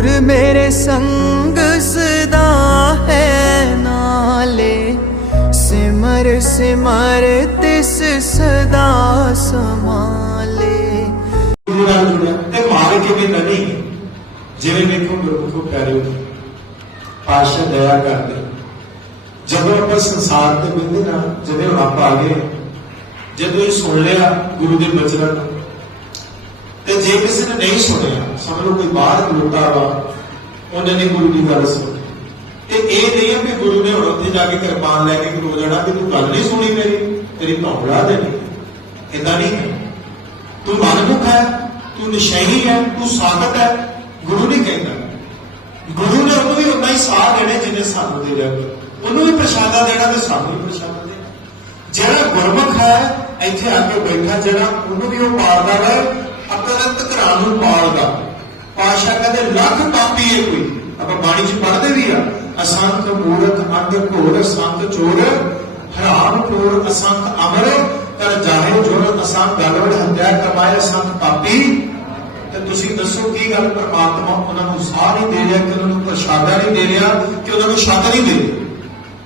ਗੁਰ ਮੇਰੇ ਸੰਗ ਸਦਾ ਹੈ ਨਾਲੇ। ਸਿਮਰ ਸਿਮਰ, ਤਿਸ ਸਦਾ ਸਮਾਲੇ। ਗੁਰੂ ਨਾਲ ਤੇ ਮਾਰ ਕਿਵੇਂ ਨਹੀਂ ਜਿਵੇਂ ਵੇਖੋ ਗੁਰਮੁਖੋ ਪਿਆਰਿਓ ਪਾਸ਼ਾ ਦਇਆ ਕਰਦੇ। ਜਦੋਂ ਆਪਾਂ ਸੰਸਾਰ ਤੇ ਮਿਲਦੇ ਨਾ, ਜਦੋਂ ਹੁਣ ਆਪਾਂ ਆ ਗਏ, ਜਦੋਂ ਇਹ ਸੁਣ ਲਿਆ ਗੁਰੂ ਦੇ ਬਚਨਾਂ ਤੇ ਜੇ ਕਿਸੇ ਨੇ ਨਹੀਂ ਸੁਣਿਆ ਸਮਝ ਲਓ ਕੋਈ ਬਾਹਰ ਖਲੋਤਾ ਵਾ, ਉਹਨੇ ਨਹੀਂ ਗੁਰੂ ਦੀ ਗੱਲ ਸੁਣੀ। ਤੇ ਇਹ ਨਹੀਂ ਹੈ ਕਿ ਗੁਰੂ ਨੇ ਹੁਣ ਉੱਥੇ ਜਾ ਕੇ ਕਿਰਪਾਨ ਲੈ ਕੇ ਖਲੋ ਜਾਣਾ ਕਿ ਤੂੰ ਗੱਲ ਨਹੀਂ ਸੁਣੀ ਮੇਰੀ, ਤੇਰੀ ਧੌੜਾ ਦੇਣੀ ਇਦਾਂ ਨਹੀਂ ਹੈ। ਤੂੰ ਮਨਮੁਖ ਹੈ, ਤੂੰ ਨਿਸ਼ਚਈ ਹੈ, ਤੂੰ ਸਾਖਤ ਹੈ, ਗੁਰੂ ਨਹੀਂ ਕਹਿੰਦਾ। ਗੁਰੂ ਨੇ ਉਹਨੂੰ ਵੀ ਉਨਾ ਹੀ ਸਾਹ ਦੇਣੇ ਜਿੰਨੇ ਸਾਨੂੰ ਦੇ ਰਿਹਾ ਉਹਨੂੰ ਵੀ ਪ੍ਰਸ਼ਾਦਾ ਦੇਣਾ ਤੇ ਸਾਨੂੰ ਵੀ ਪ੍ਰਸ਼ਾਦਾ ਦੇਣਾ। ਜਿਹੜਾ ਗੁਰਮੁਖ ਹੈ, ਇੱਥੇ ਆ ਕੇ ਬੈਠਾ, ਜਿਹੜਾ ਉਹਨੂੰ ਵੀ ਉਹ ਪਾਰਦਾ ਹੈ ਅਕਰੰਤ ਘਰਾਂ ਨੂੰ ਪਾਲਦਾ ਪਾਸ਼ਾ ਕਹਿੰਦੇ, ਲੱਖ ਪਾਪੀ ਹੈ ਕੋਈ। ਆਪਾਂ ਬਾਣੀ ਚ ਪੜ੍ਹਦੇ ਵੀ ਆ, ਅਸੰਤ ਮੂਰਖ ਅੰਧ ਘੋਰ, ਸੰਤ ਚੋਰ, ਹਰਾਮ ਕੋਰ ਅਸੰਤ ਅਮਰ ਕਰ ਜਾਹੇ ਜੋਰ ਅਸੰਤ ਗਲਵੜ ਹੱਤਿਆ ਕਮਾਏ ਸੰਤ ਪਾਪੀ। ਤੇ ਤੁਸੀਂ ਦੱਸੋ ਕੀ ਗੱਲ ਪਰਮਾਤਮਾ ਉਹਨਾਂ ਨੂੰ ਸਾਹ ਨਹੀਂ ਦੇ ਰਿਹਾ, ਕਿ ਉਹਨਾਂ ਨੂੰ ਪ੍ਰਸ਼ਾਦਾ ਨਹੀਂ ਦੇ ਰਿਹਾ, ਕਿ ਉਹਨਾਂ ਨੂੰ ਛੱਤ ਨਹੀਂ ਦੇ ਰਿਹਾ?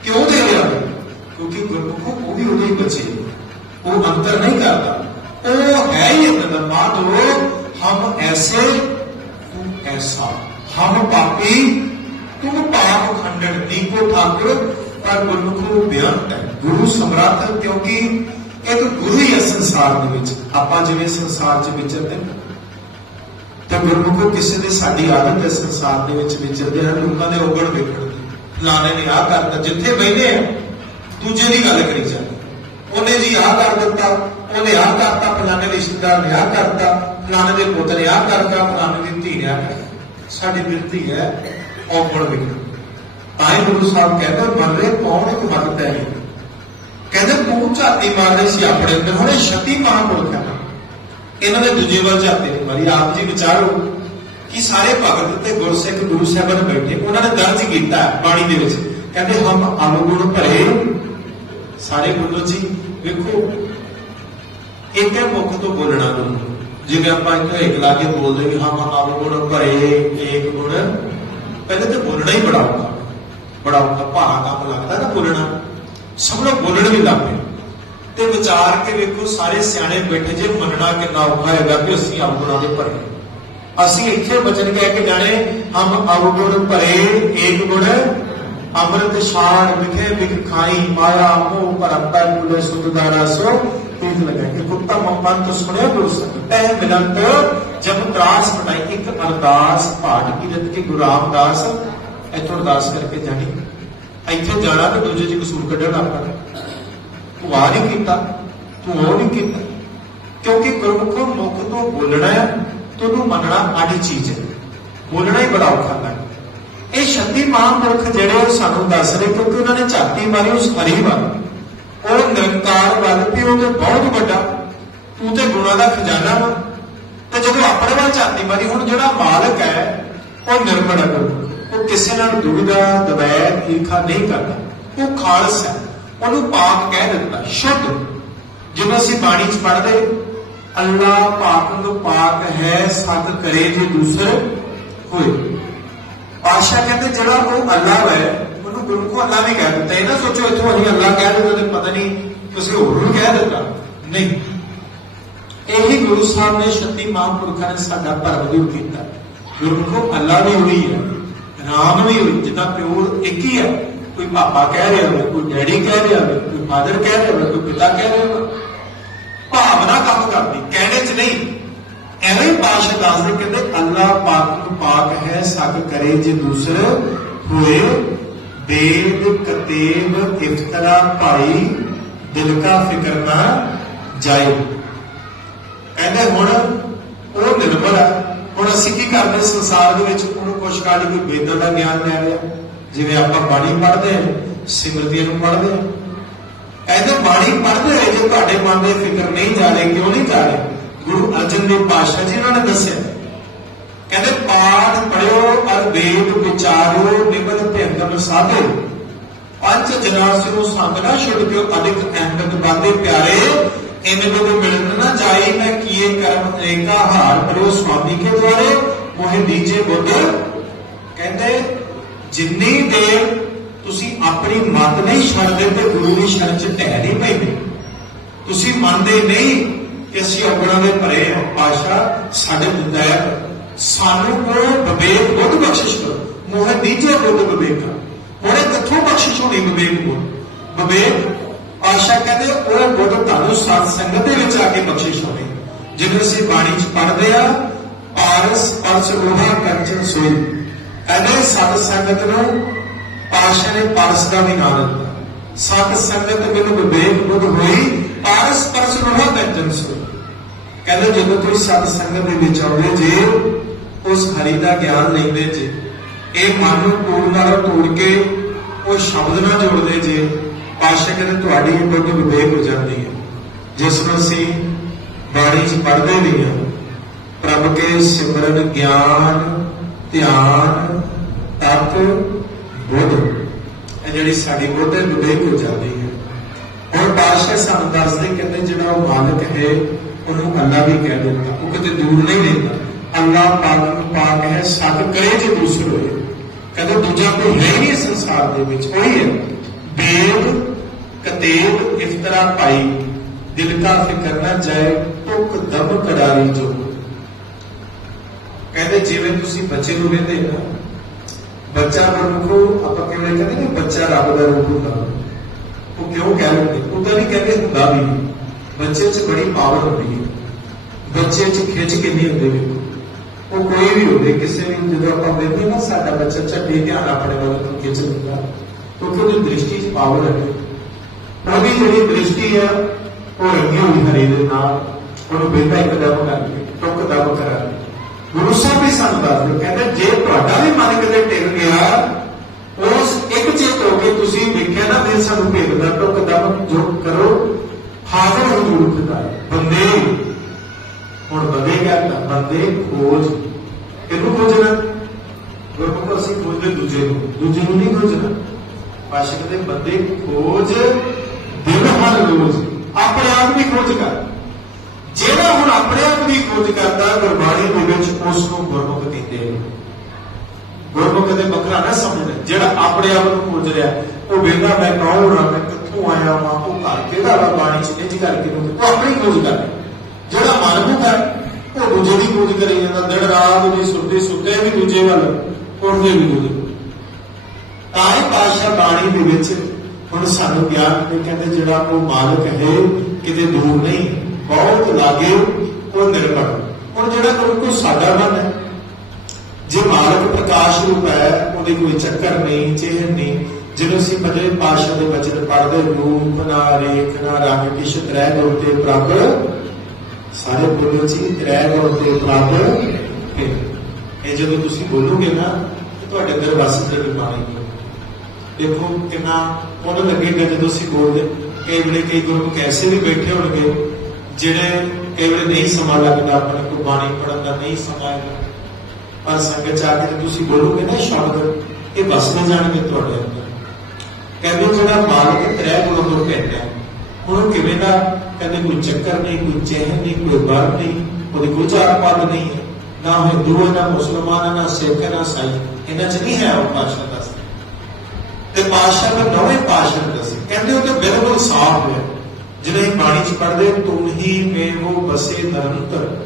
ਕਿਉਂ ਦੇ ਰਿਹਾ? ਕਿਉਂਕਿ ਗੁਰਮੁਖੋ ਉਹ ਵੀ ਉਹਦੇ ਹੀ। ਬੱਚੇ ਨੇ। ਉਹ ਅੰਤਰ ਨਹੀਂ ਕਰਦਾ। ਉਹ ਹੈ ਹੀ ਅੰਦਰ ਮਾਧੋ ਹਮ ਐਸੇ ਤੂੰ ਐਸਾ। ਹਮ ਪਾਪੀ ਤੂੰ ਪਾਪ ਖੰਡਣ ਦੀਪੋ ਠਾਕੁਰ ਪਰ ਗੁਰਮੁਖੋ ਬਿਆੰਤ ਹੈ। ਗੁਰੂ ਸਮਰੱਥ ਕਿਉਂਕਿ ਇੱਕ ਗੁਰੂ ਹੀ ਹੈ ਸੰਸਾਰ ਦੇ ਵਿੱਚ। ਆਪਾਂ ਜਿਵੇਂ ਸੰਸਾਰ 'ਚ ਵਿਚਰਦੇ ਹਾਂ, ਤੇ ਗੁਰਮੁਖੋ ਕਿਸੇ ਦੀ ਸਾਡੀ ਆਦਤ ਹੈ ਸੰਸਾਰ ਦੇ ਵਿੱਚ ਵਿਚਰਦੇ ਹਨ ਲੋਕਾਂ ਦੇ ਉਗੜ ਵੇਖਣ ਦੀ। ਫਲਾਣੇ ਨੇ ਆਹ ਕਰਤਾ ਜਿੱਥੇ ਬੈਠੇ ਆ ਦੂਜੇ ਦੀ ਗੱਲ ਕਰੀ ਜਾਂਦੇ। ਉਹਨੇ ਜੀ ਆਹ ਕਰ ਦਿੱਤਾ ਉਹਨੇ ਆਹ ਕਰਤਾ, ਫਲਾਣੇ ਰਿਸ਼ਤੇਦਾਰ ਨੇ ਆਹ ਕਰਤਾ, ਫਲਾਣੇ ਦੇ ਪੁੱਤ ਨੇ ਆਹ ਕਰਤਾ, ਫਲਾਣੇ ਦੀ ਧੀ ਨੇ ਆਹ ਕਰਤਾ। ਸਾਡੀ ਬਿਰਤੀ ਹੈ ਉਗੜ ਵੇਖਣ ਤਾਂ ਹੀ ਗੁਰੂ ਸਾਹਿਬ ਕਹਿੰਦੇ ਮਰਰੇ ਕੌਣ ਇੱਕ ਮਤ ਪੈ ਗਈ ਕਹਿੰਦੇ, ਤੂੰ ਝਾਤੀ ਮਾਰਦੇ ਸੀ ਆਪਣੇ ਅੰਦਰ, ਹੁਣੇ ਛਤੀ ਮਹਾਂਪੁਰਖ ਹੈ? ਇਹਨਾਂ ਦੇ ਦੂਜੇ ਵੱਲ ਝਾਤੀ ਨਹੀਂ ਮਾਰੀ। ਆਪ ਜੀ ਵਿਚਾਰੋ ਕਿ ਸਾਰੇ ਭਗਤ ਤੇ ਗੁਰਸਿੱਖ ਗੁਰੂ ਸਾਹਿਬਾਨ ਬੈਠੇ, ਉਹਨਾਂ ਨੇ ਦਰਜ ਕੀਤਾ ਬਾਣੀ ਦੇ ਵਿੱਚ। ਕਹਿੰਦੇ, ਹਮ ਅਵਗੁਣ ਭਰੇ ਸਾਰੇ ਗੁਰੂ ਜੀ ਵੇਖੋ ਇੱਕ ਹੈ ਮੁਖ ਤੋਂ ਬੋਲਣਾ ਨੂੰ। ਜਿਵੇਂ ਆਪਾਂ ਇੱਕ ਇੱਕ ਲਾ ਕੇ ਬੋਲਦੇ ਵੀ ਹਮ ਅਵਗੁਣ ਭਰੇ ਏਕ ਗੁਣ। ਪਹਿਲੇ ਤੇ ਬੋਲਣਾ ਹੀ ਬੜਾ ਔਖਾ। ਬੜਾ ਔਖਾ, ਭਾਰਾ ਕੰਮ ਲੱਗਦਾ ਨਾ ਬੋਲਣਾ। ਸਭ ਨੂੰ ਬੋਲਣ ਵੀ ਲੱਗ ਪਏ। ਤੇ ਵਿਚਾਰ ਕੇ ਵੇਖੋ, ਸਾਰੇ ਸਿਆਣੇ ਬੈਠੇ ਜੇ, ਮੰਨਣਾ ਕਿੰਨਾ ਔਖਾ ਹੈਗਾ ਕਿ ਅਸੀਂ ਅਵਗੁਣਾਂ ਦੇ ਭਰੇ। ਅਸੀਂ ਇੱਥੇ ਬਚਨ ਕਹਿ ਕੇ ਜਾਣੇ, ਹਮ ਅਵਗੁਣ ਭਰੇ, ਏਕ ਗੁਣ। ਅੰਮ੍ਰਿਤ ਛਾੜ ਵਿਖੇ ਵਿਖ ਖਾਈ ਮਾਇਆ, ਮੋਹ ਪਰੰਪਰ ਮੁਲੇ ਸੁਧਦਾਰਾ ਸੋ ਤੀਜ ਲਗਾ ਕਿ ਉੱਤਮ ਪੰਥ ਸੁਣਿਆ ਗੁਰੂ ਸੰਗ ਤੈ ਮਿਲੰਤ ਜਬ ਤਰਾਸ ਪਟਾਈ ਇੱਕ ਅਰਦਾਸ ਪਾਠ ਕੀਰਤ ਕੇ ਗੁਰੂ ਰਾਮਦਾਸ ਇੱਥੋਂ ਅਰਦਾਸ ਕਰਕੇ ਜਾਣੀ। ਇੱਥੇ ਜਾਣਾ ਤੇ ਦੂਜੇ ਚ ਕਸੂਰ ਕੱਢਣਾ ਆਪਾਂ ਤੂੰ ਆ ਨਹੀਂ ਕੀਤਾ, ਤੂੰ ਉਹ ਨਹੀਂ ਕੀਤਾ। ਕਿਉਂਕਿ ਗੁਰਮੁਖੋਂ ਮੁਖ ਤੋਂ ਬੋਲਣਾ ਹੈ ਤੁਹਾਨੂੰ ਮੰਨਣਾ ਆਡੀ ਚੀਜ਼ ਹੈ। ਬੋਲਣਾ ਹੀ ਬੜਾ ਔਖਾ ਹੈ। ਇਹ ਸ਼ਕਤੀ ਮਹਾਂਪੁਰਖ ਜਿਹੜੇ ਉਹ ਸਾਨੂੰ ਦੱਸ ਰਹੇ ਕਿਉਂਕਿ ਉਹਨਾਂ ਨੇ ਝਾਤੀ ਮਾਰੀ ਉਸ ਹਰੀ ਵੱਲ ਉਹ ਨਿਰੰਕਾਰ ਵੱਲ ਵੀ ਉਹ ਤੇ ਬਹੁਤ ਵੱਡਾ। ਤੂੰ ਤੇ ਗੁਣਾ ਦਾ ਖਜ਼ਾਨਾ ਵਾ। ਤੇ ਜਦੋਂ ਆਪਣੇ ਵੱਲ ਝਾਤੀ ਮਾਰੀ, ਹੁਣ ਜਿਹੜਾ ਮਾਲਕ ਹੈ, ਉਹ ਨਿਰਮਲ ਉਹ ਕਿਸੇ ਨਾਲ ਦੁਬਿਧਾ ਦਵੈਰ ਈਰਖਾ ਨਹੀਂ ਕਰਦਾ। ਉਹ ਖਾਲਸ ਹੈ। ਉਹਨੂੰ ਪਾਕ ਕਹਿ ਦਿੱਤਾ। ਸ਼ੁੱਧ। ਜਦੋਂ ਅਸੀਂ ਬਾਣੀ ਚ ਪੜ੍ਹਦੇ, ਅੱਲਾ ਪਾਕ ਨੂੰ ਪਾਕ ਹੈ, ਸਤ ਕਰੇ ਜੇ ਦੂਸਰ ਹੋਏ। ਪਾਸ਼ਾ ਕਹਿੰਦੇ, ਜਿਹੜਾ ਉਹ ਅੱਲਾ ਹੈ ਉਹਨੂੰ ਅੱਲਾ ਵੀ ਕਹਿ ਦਿੱਤਾ। ਇਹ ਨਾ ਸੋਚੋ, ਇੱਥੋਂ ਅਸੀਂ ਅੱਲਾ ਕਹਿ ਦਿੱਤਾ ਤੇ ਪਤਾ ਨਹੀਂ ਕਿਸੇ ਹੋਰ ਨੂੰ ਕਹਿ ਦਿੱਤਾ। ਨਹੀਂ। ਇਹੀ ਗੁਰੂ ਸਾਹਿਬ ਨੇ ਸ਼ਕਤੀ ਮਹਾਂਪੁਰਖਾਂ ਨੇ ਸਾਡਾ ਭਰਮ ਦੂਰ ਕੀਤਾ। ਗੁਰੂ ਅੱਲਾ ਵੀ ਹੋਈ ਹੈ, ਰਾਮ ਵੀ ਹੋਈ ਜਿੱਦਾਂ ਪਿਓ ਇੱਕ ਹੀ ਹੈ। ਕੋਈ ਪਾਪਾ ਕਹਿ ਰਿਹਾ ਹੋਵੇ, ਕੋਈ ਡੈਡੀ ਕਹਿ ਰਿਹਾ ਹੋਵੇ, ਕੋਈ ਫਾਦਰ ਕਹਿ ਰਿਹਾ ਹੋਵੇ, ਕੋਈ ਪਿਤਾ ਕਹਿ ਰਿਹਾ ਹੋਵੇ। ਭਾਵਨਾ ਕੰਮ ਕਰਦੀ, ਕਹਿਣੇ 'ਚ ਨਹੀਂ। ਐਵੇਂ ਹੀ ਪਾਸ਼ਾ ਦੱਸਦੇ ਕਹਿੰਦੇ ਅੱਲਾ ਪਾਕ ਨੂੰ ਪਾਕ ਹੈ ਸਭ ਕਰੇ ਜੇ ਦੂਸਰ ਹੋਏ ਬੇਦ ਕਤੇਬ ਇਫਤਰਾ ਭਾਈ, ਦਿਲ ਕਾ ਫਿਕਰ ਨਾ ਜਾਏ। ਕਹਿੰਦੇ ਹੁਣ ਉਹ ਨਿਰਮਲ ਹੈ ਹੁਣ ਅਸੀਂ ਕੀ ਕਰਦੇ ਸੰਸਾਰ ਦੇ ਵਿੱਚ ਉਹਨੂੰ ਕੁਛ ਕਾਲੀ ਕੋਈ ਵੇਦਾਂ ਦਾ ਗਿਆਨ ਲੈ ਰਿਹਾ ਜਿਵੇਂ ਆਪਾਂ ਬਾਣੀ ਪੜ੍ਹਦੇ ਹਾਂ, ਸਿਮਰਤੀਆਂ ਨੂੰ ਪੜ੍ਹਦੇ ਹਾਂ। ਕਹਿੰਦੇ ਬਾਣੀ ਪੜ੍ਹਦੇ ਹੋਏ ਜੇ ਤੁਹਾਡੇ ਮਨ ਦੇ ਫਿਕਰ ਨਹੀਂ ਜਾ ਰਹੇ, ਕਿਉਂ ਨਹੀਂ ਜਾ ਰਹੇ? ਗੁਰੂ ਅਰਜਨ ਦੇਵ ਪਾਤਸ਼ਾਹ ਜੀ ਉਹਨਾਂ ਨੇ ਦੱਸਿਆ। ਕਹਿੰਦੇ ਪਾਠ ਪੜਿਓ ਅਰ ਵੇਦ ਵਿਚਾਰੋ ਨਿਮਨ ਭਿੰਗਮ ਸਾਧੋ। ਪੰਜ ਜਨਾਸਿਓ ਸੰਗ ਨਾ ਛੁੱਟ ਕਿਉ ਅਧਿਕ ਅਹਿਮਦ ਬਾਦੇ ਪਿਆਰੇ। ਇਨ ਲੋਗ ਮਿਲਨ ਨਾ ਜਾਈ, ਮੈਂ ਕੀਏ ਕਰਮ ਅਨੇਕਾ ਹਾਰ ਪਰਿਓ ਸੁਆਮੀ ਕੇ ਦੁਆਰੇ। ਮੋਹਿ ਦੀਜੇ ਬੁੱਧ। ਕਹਿੰਦੇ, ਜਿੰਨੀ ਦੇਰ ਤੁਸੀਂ ਆਪਣੀ ਮਤ ਨਹੀਂ ਛੱਡਦੇ ਤੇ ਗੁਰੂ ਦੀ ਸ਼ਰਨ ਚ ਢਹਿ ਨਹੀਂ ਪੈਂਦੇ। ਤੁਸੀਂ ਮੰਨਦੇ ਨਹੀਂ ਕਿ ਅਸੀਂ ਔਗਣਾਂ ਦੇ ਭਰੇ ਹਾਂ। ਪਾਸ਼ਾ ਸਾਡੇ ਦਿੰਦਾ ਹੈ। ਸਾਨੂੰ ਉਹ ਵਿਵੇਕ ਬੁੱਧ ਬਖਸ਼ਿਸ਼ ਕਰੋ। ਮੋਹ ਦੀਜੇ ਬੁੱਧ ਵਿਵੇਕ ਉਹਨੇ ਕਿੱਥੋਂ ਬਖਸ਼ਿਸ਼ ਹੋਣੀ ਵਿਵੇਕ ਬੁੱਧ? ਵਿਵੇਕ ਪਾਸ਼ਾ ਕਹਿੰਦੇ, ਉਹ ਬੁੱਧ ਤੁਹਾਨੂੰ ਸਤ ਸੰਗਤ ਦੇ ਵਿੱਚ ਆ ਕੇ ਬਖਸ਼ਿਸ਼ ਹੋਣੀ। ਜਿਵੇਂ ਅਸੀਂ ਬਾਣੀ ਚ ਪੜ੍ਹਦੇ ਆ ਪਾਰਸ ਪਰਸ ਲੋਹਾ ਕੰਚਨ ਸੋਈ। ਕਹਿੰਦੇ ਸਤ ਸੰਗਤ ਨੂੰ ਪਾਸ਼ਾ ਨੇ ਪਾਰਸ ਦਾ ਵੀ ਨਾਮ ਦਿੱਤਾ। ਸਤ ਸੰਗਤ ਮੈਨੂੰ ਵਿਵੇਕ ਬੁੱਧ ਹੋਈ ਪਾਰਸ ਪਰਸ ਲੋਹਾ ਕੰਚਨ ਸੋਈ। ਕਹਿੰਦੇ ਜਦੋਂ ਤੁਸੀਂ ਸਤ ਸੰਗਤ ਦੇ ਵਿੱਚ ਆਉਂਦੇ ਜੇ, ਉਸ ਹਰੀ ਦਾ ਗਿਆਨ ਲੈਂਦੇ ਜੇ। ਇਹ ਮਨ ਨੂੰ ਤੋੜ ਨਾਲੋਂ ਤੋੜ ਕੇ ਉਹ ਸ਼ਬਦ ਨਾਲ ਜੋੜਦੇ ਜੇ ਪਾਸ਼ਾ ਕਹਿੰਦੇ ਤੁਹਾਡੀ ਬੁੱਧ ਵਿਵੇਕ ਹੋ ਜਾਂਦੀ ਹੈ। ਜਿਸ ਨੂੰ ਅਸੀਂ ਬਾਣੀ 'ਚ ਪੜ੍ਹਦੇ ਵੀ ਹਾਂ, ਪ੍ਰਭ ਕੇ ਸਿਮਰਨ ਗਿਆਨ, ਧਿਆਨ, ਤਪ, ਬੁੱਧ। ਇਹ ਜਿਹੜੀ ਸਾਡੀ ਬੁੱਧ ਵਿਵੇਕ ਹੋ ਜਾਂਦੀ ਹੈ। ਹੁਣ ਪਾਸ਼ਾ ਸਾਨੂੰ ਦੱਸਦੇ, ਕਹਿੰਦੇ ਜਿਹੜਾ ਉਹ ਮਾਲਕ ਹੈ ਉਹਨੂੰ ਅੱਲਾ ਵੀ ਕਹਿ ਦਿੰਦਾ ਉਹ ਕਿਤੇ ਦੂਰ ਨਹੀਂ ਰਹਿੰਦਾ ਅੱਲਾ ਪਾਕ ਨੂੰ ਪਾਕ ਹੈ ਸਤ ਕਰੇ ਜੇ ਦੂਸਰ ਹੋਏ ਕਹਿੰਦੇ ਦੂਜਾ ਕੋਈ ਹੈ ਹੀ ਨਹੀਂ ਇਸ ਸੰਸਾਰ ਦੇ ਵਿੱਚ ਉਹੀ ਹੈ ਬੇਦ ਕਤੇਬ ਇਫਤਰਾ ਪਾਈ ਦਿਲ ਕਾ ਫਿਕਰ ਨਾ ਜਾਏ ਟੁਕ ਦਮ ਕੜਾਰੀ ਜੋ ਕਹਿੰਦੇ ਜਿਵੇਂ ਤੁਸੀਂ ਬੱਚੇ ਨੂੰ ਵੇਖਦੇ ਹੋ ਨਾ ਬੱਚਾ ਮਨੁੱਖੋ ਆਪਾਂ ਕਿਵੇਂ ਕਹਿੰਦੇ ਨੇ ਬੱਚਾ ਰੱਬ ਦਾ ਰੂਪ ਹੁੰਦਾ ਉਹ ਕਿਉਂ ਕਹਿ ਲੈਂਦੇ ਉਹ ਤਾਂ ਨਹੀਂ ਕਹਿੰਦੇ ਹੁੰਦਾ ਵੀ ਨਹੀਂ। ਬੱਚੇ 'ਚ ਬੜੀ ਪਾਵਰ ਹੁੰਦੀ ਹੈ। ਬੱਚੇ 'ਚ ਖਿੱਚ ਕਿੰਨੀ ਹੁੰਦੀ ਵੇਖੋ ਉਹ ਕੋਈ ਵੀ ਹੋਵੇ, ਕਿਸੇ ਵੀ ਜਦੋਂ ਆਪਾਂ ਵੇਖਦੇ ਨਾ, ਸਾਡਾ ਬੱਚਾ ਝੱਡੇ ਧਿਆਨ ਆਪਣੇ ਵੱਲ ਨੂੰ ਖਿੱਚ ਲੈਂਦਾ ਕਿਉਂਕਿ ਉਹਦੀ ਦ੍ਰਿਸ਼ਟੀ 'ਚ ਪਾਵਰ ਹੈ। ਉਹਦੀ ਜਿਹੜੀ ਦ੍ਰਿਸ਼ਟੀ ਹੈ ਉਹ ਰੰਗੀ ਹੋਈ ਹਰੇ ਦੇ ਨਾਲ, ਉਹਨੂੰ ਬੇਟਾ ਇੱਕ ਦਮ ਕਰਕੇ, ਟੁੱਕ ਦਮ ਕਰਾ ਕੇ ਗੁਰੂ ਸਾਹਿਬ ਵੀ ਸਾਨੂੰ ਦੱਸਦੇ ਕਹਿੰਦੇ ਜੇ ਤੁਹਾਡਾ ਵੀ ਮਨ ਕਿਤੇ ਟਿਕ ਗਿਆ, ਉਸ ਇੱਕ ਚਿੱਤ ਹੋ ਕੇ ਤੁਸੀਂ ਵੇਖਿਆ ਨਾ, ਫਿਰ ਸਾਨੂੰ ਭੇਜਦਾ, ਟੁੱਕ ਦਮ ਜੋ ਕਰੋ ਹਾਜ਼ਰ ਹਜ਼ੂਰ ਖੁਦਾ ਬੰਦੇ ਹੁਣ ਬੰਦੇ ਕਹਿੰਦਾ ਬੰਦੇ ਖੋਜ। ਕਿਹਨੂੰ ਖੋਜਣਾ? ਗੁਰਮੁਖ ਅਸੀਂ ਖੋਜਦੇ ਦੂਜੇ ਨੂੰ। ਦੂਜੇ ਨੂੰ ਨਹੀਂ ਖੋਜਣਾ। ਪਾਸ਼ਕ ਦੇ ਬੰਦੇ ਖੋਜ, ਦਿਨ ਹਰ ਰੋਜ਼। ਆਪਣੇ ਆਪ ਦੀ ਖੋਜ ਕਰ। ਜਿਹੜਾ ਹੁਣ ਆਪਣੇ ਆਪ ਦੀ ਖੋਜ ਕਰਦਾ, ਗੁਰਬਾਣੀ ਦੇ ਵਿੱਚ ਉਸ ਨੂੰ ਗੁਰਮੁਖ ਕਹਿੰਦੇ ਨੇ। ਗੁਰਮੁਖ ਦੇ ਵੱਖਰਾ ਨਾ ਸਮਝਣਾ, ਜਿਹੜਾ ਆਪਣੇ ਆਪ ਨੂੰ ਖੋਜ ਰਿਹਾ, ਉਹ ਵੇਖਦਾ, ਮੈਂ ਕੌਣ ਹਾਂ, ਮੈਂ ਕਿੱਥੋਂ ਆਇਆ ਹਾਂ ਉਹ ਘਰ ਕਿਹੜਾ ਵਾ ਬਾਣੀ ਚ ਇੰਜ ਕਰਕੇ ਨੂੰ ਉਹ ਆਪਣੀ ਖੋਜ ਕਰ। ਜਿਹੜਾ ਮਨਮੁਖ ਹੈ, ਉਹ ਦੂਜੇ ਦੀ ਖੋਜ ਕਰੀ ਜਾਂਦਾ, ਦਿਨ ਰਾਤ ਉਹਦੀ ਸੁੱਤੇ ਸੁੱਤੇ ਵੀ ਦੂਜੇ ਵੱਲ ਉੱਠਦੇ ਵੀ ਦੂਜੇ ਤਾਂ ਹੀ ਪਾਸ਼ਾ ਬਾਣੀ ਦੇ ਵਿੱਚ ਹੁਣ ਸਾਨੂੰ ਗਿਆਨ ਦੇ ਕਹਿੰਦੇ ਜਿਹੜਾ ਉਹ ਮਾਲਕ ਹੈ, ਕਿਤੇ ਦੂਰ ਨਹੀਂ, ਬਹੁਤ ਲਾਗੇ ਉਹ ਨਿਰਭਰ। ਹੁਣ ਜਿਹੜਾ ਕੋਈ ਕੋਈ ਸਾਡਾ ਮਨ ਹੈ, ਜੇ ਮਾਲਕ ਪ੍ਰਕਾਸ਼ ਰੂਪ ਹੈ, ਉਹਦੀ ਕੋਈ ਚੱਕਰ ਨਹੀਂ, ਚਿਹਨ ਨਹੀਂ ਜਦੋਂ ਅਸੀਂ ਪੰਜਵੇਂ ਪਾਸ਼ਾ ਦੇ ਬਚਨ ਪੜ੍ਹਦੇ ਰੂਪ ਨਾ ਰੇਖ ਨਾ ਰੰਗ ਕਿਛ ਤਰੈ ਗੁਣ ਤੇ ਪ੍ਰਭ। ਸਾਰੇ ਬੋਲੋ ਜੀ ਤਰੈ ਗੁਰ ਤੇ ਪ੍ਰਭ। ਹੈ। ਇਹ ਜਦੋਂ ਤੁਸੀਂ ਬੋਲੋਗੇ ਨਾ ਤੁਹਾਡੇ ਅੰਦਰ ਵਸ ਤੇ ਬਾਣੀ ਦੇਖੋ ਕਿੰਨਾ ਉਹਨਾਂ ਲੱਗੇਗਾ ਜਦੋਂ ਅਸੀਂ ਬੋਲਦੇ ਕਈ ਵੇਲੇ ਕਈ ਗੁਰੂ ਐਸੇ ਵੀ ਬੈਠੇ ਹੋਣਗੇ, ਜਿਹੜੇ ਕਈ ਵੇਲੇ ਨਹੀਂ ਸਮਾਂ ਲੱਗਦਾ, ਆਪਣੇ ਕੋ ਬਾਣੀ ਪੜਨ ਦਾ ਨਹੀਂ ਸਮਾਂ ਹੈਗਾ। ਪਰ ਸੰਗਤ ਚ ਆ ਕੇ ਤੁਸੀਂ ਬੋਲੋਗੇ ਨਾ ਸ਼ਬਦ, ਇਹ ਵਸ ਨਾ ਜਾਣਗੇ ਤੁਹਾਡੇ ਅੰਦਰ ਕਹਿੰਦੇ ਜਿਹੜਾ ਮਾਲਕ ਤ੍ਰੈ ਗੁਣ ਤੋਂ ਕਹਿੰਦਾ। ਹੁਣ ਕਿਵੇਂ ਦਾ? ਕਹਿੰਦੇ ਕੋਈ ਚੱਕਰ ਨਹੀਂ, ਕੋਈ ਚਿਹਨ ਨਹੀਂ, ਕੋਈ ਵਰ ਨਹੀਂ, ਉਹਦੀ ਕੋਈ ਜਾਤ ਪਾਤ ਨਹੀਂ ਹੈ। ਨਾ ਹਿੰਦੂ ਹੈ ਨਾ ਮੁਸਲਮਾਨ, ਨਾ ਸਿੱਖ, ਨਾ ਸਾਈ। ਇਹਨਾਂ ਚ ਨਹੀਂ ਹੈ ਉਹ ਪਾਸ਼ਾ ਦਾ ਤੇ ਪਾਸ਼ਾ ਦਾ ਨਵੇਂ ਪਾਸ਼ਾ ਦੱਸੇ ਕਹਿੰਦੇ ਉਹ ਤੇ ਬਿਲਕੁਲ ਸਾਫ਼ ਹੈ ਜਦੋਂ ਬਾਣੀ ਚ ਪੜਦੇ ਤੂੰ ਹੀ ਮੇਵੋ ਬਸੇ ਨਿਰੰਤਰ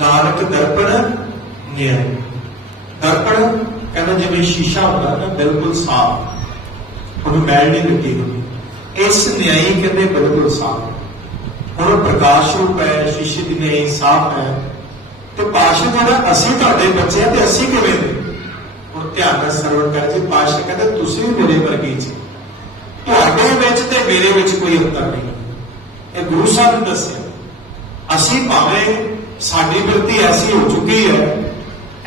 ਨਾਨਕ ਦਰਪਣ ਨਿਆ ਦਰਪਣ, ਕਹਿੰਦਾ ਜਿਵੇਂ ਸ਼ੀਸ਼ਾ ਹੁੰਦਾ ਨਾ, ਬਿਲਕੁਲ ਸਾਫ਼। ਉਹਨੂੰ ਮੈਲ ਨਹੀਂ ਲੱਗੀ ਹੁੰਦੀ ਇਸ ਨਿਆਈ ਕਹਿੰਦੇ ਬਿਲਕੁਲ ਸਾਫ਼। ਹੁਣ ਪ੍ਰਕਾਸ਼ ਰੂਪ ਹੈ, ਸ਼ੀਸ਼ੇ ਦੀ ਨਿਆਈ ਸਾਫ਼ ਹੈ। ਤੇ ਪਾਸ਼ਾ ਜਿਹੜਾ ਅਸੀਂ ਤੁਹਾਡੇ ਬੱਚੇ ਆ ਤੇ ਅਸੀਂ ਕਿਵੇਂ ਹੁਣ ਧਿਆਨ ਨਾਲ ਸਰਵਣ ਕਰ ਜੀ, ਪਾਸ਼ਾ ਕਹਿੰਦਾ, ਤੁਸੀਂ ਵੀ ਮੇਰੇ ਵਰਗੇ ਜੀ। ਤੁਹਾਡੇ ਵਿੱਚ ਤੇ ਮੇਰੇ ਵਿੱਚ ਕੋਈ ਅੰਤਰ ਨਹੀਂ। ਇਹ ਗੁਰੂ ਸਾਹਿਬ ਨੇ ਦੱਸਿਆ, ਅਸੀਂ ਭਾਵੇਂ ਸਾਡੀ ਬਿਰਤੀ ਐਸੀ ਹੋ ਚੁੱਕੀ ਹੈ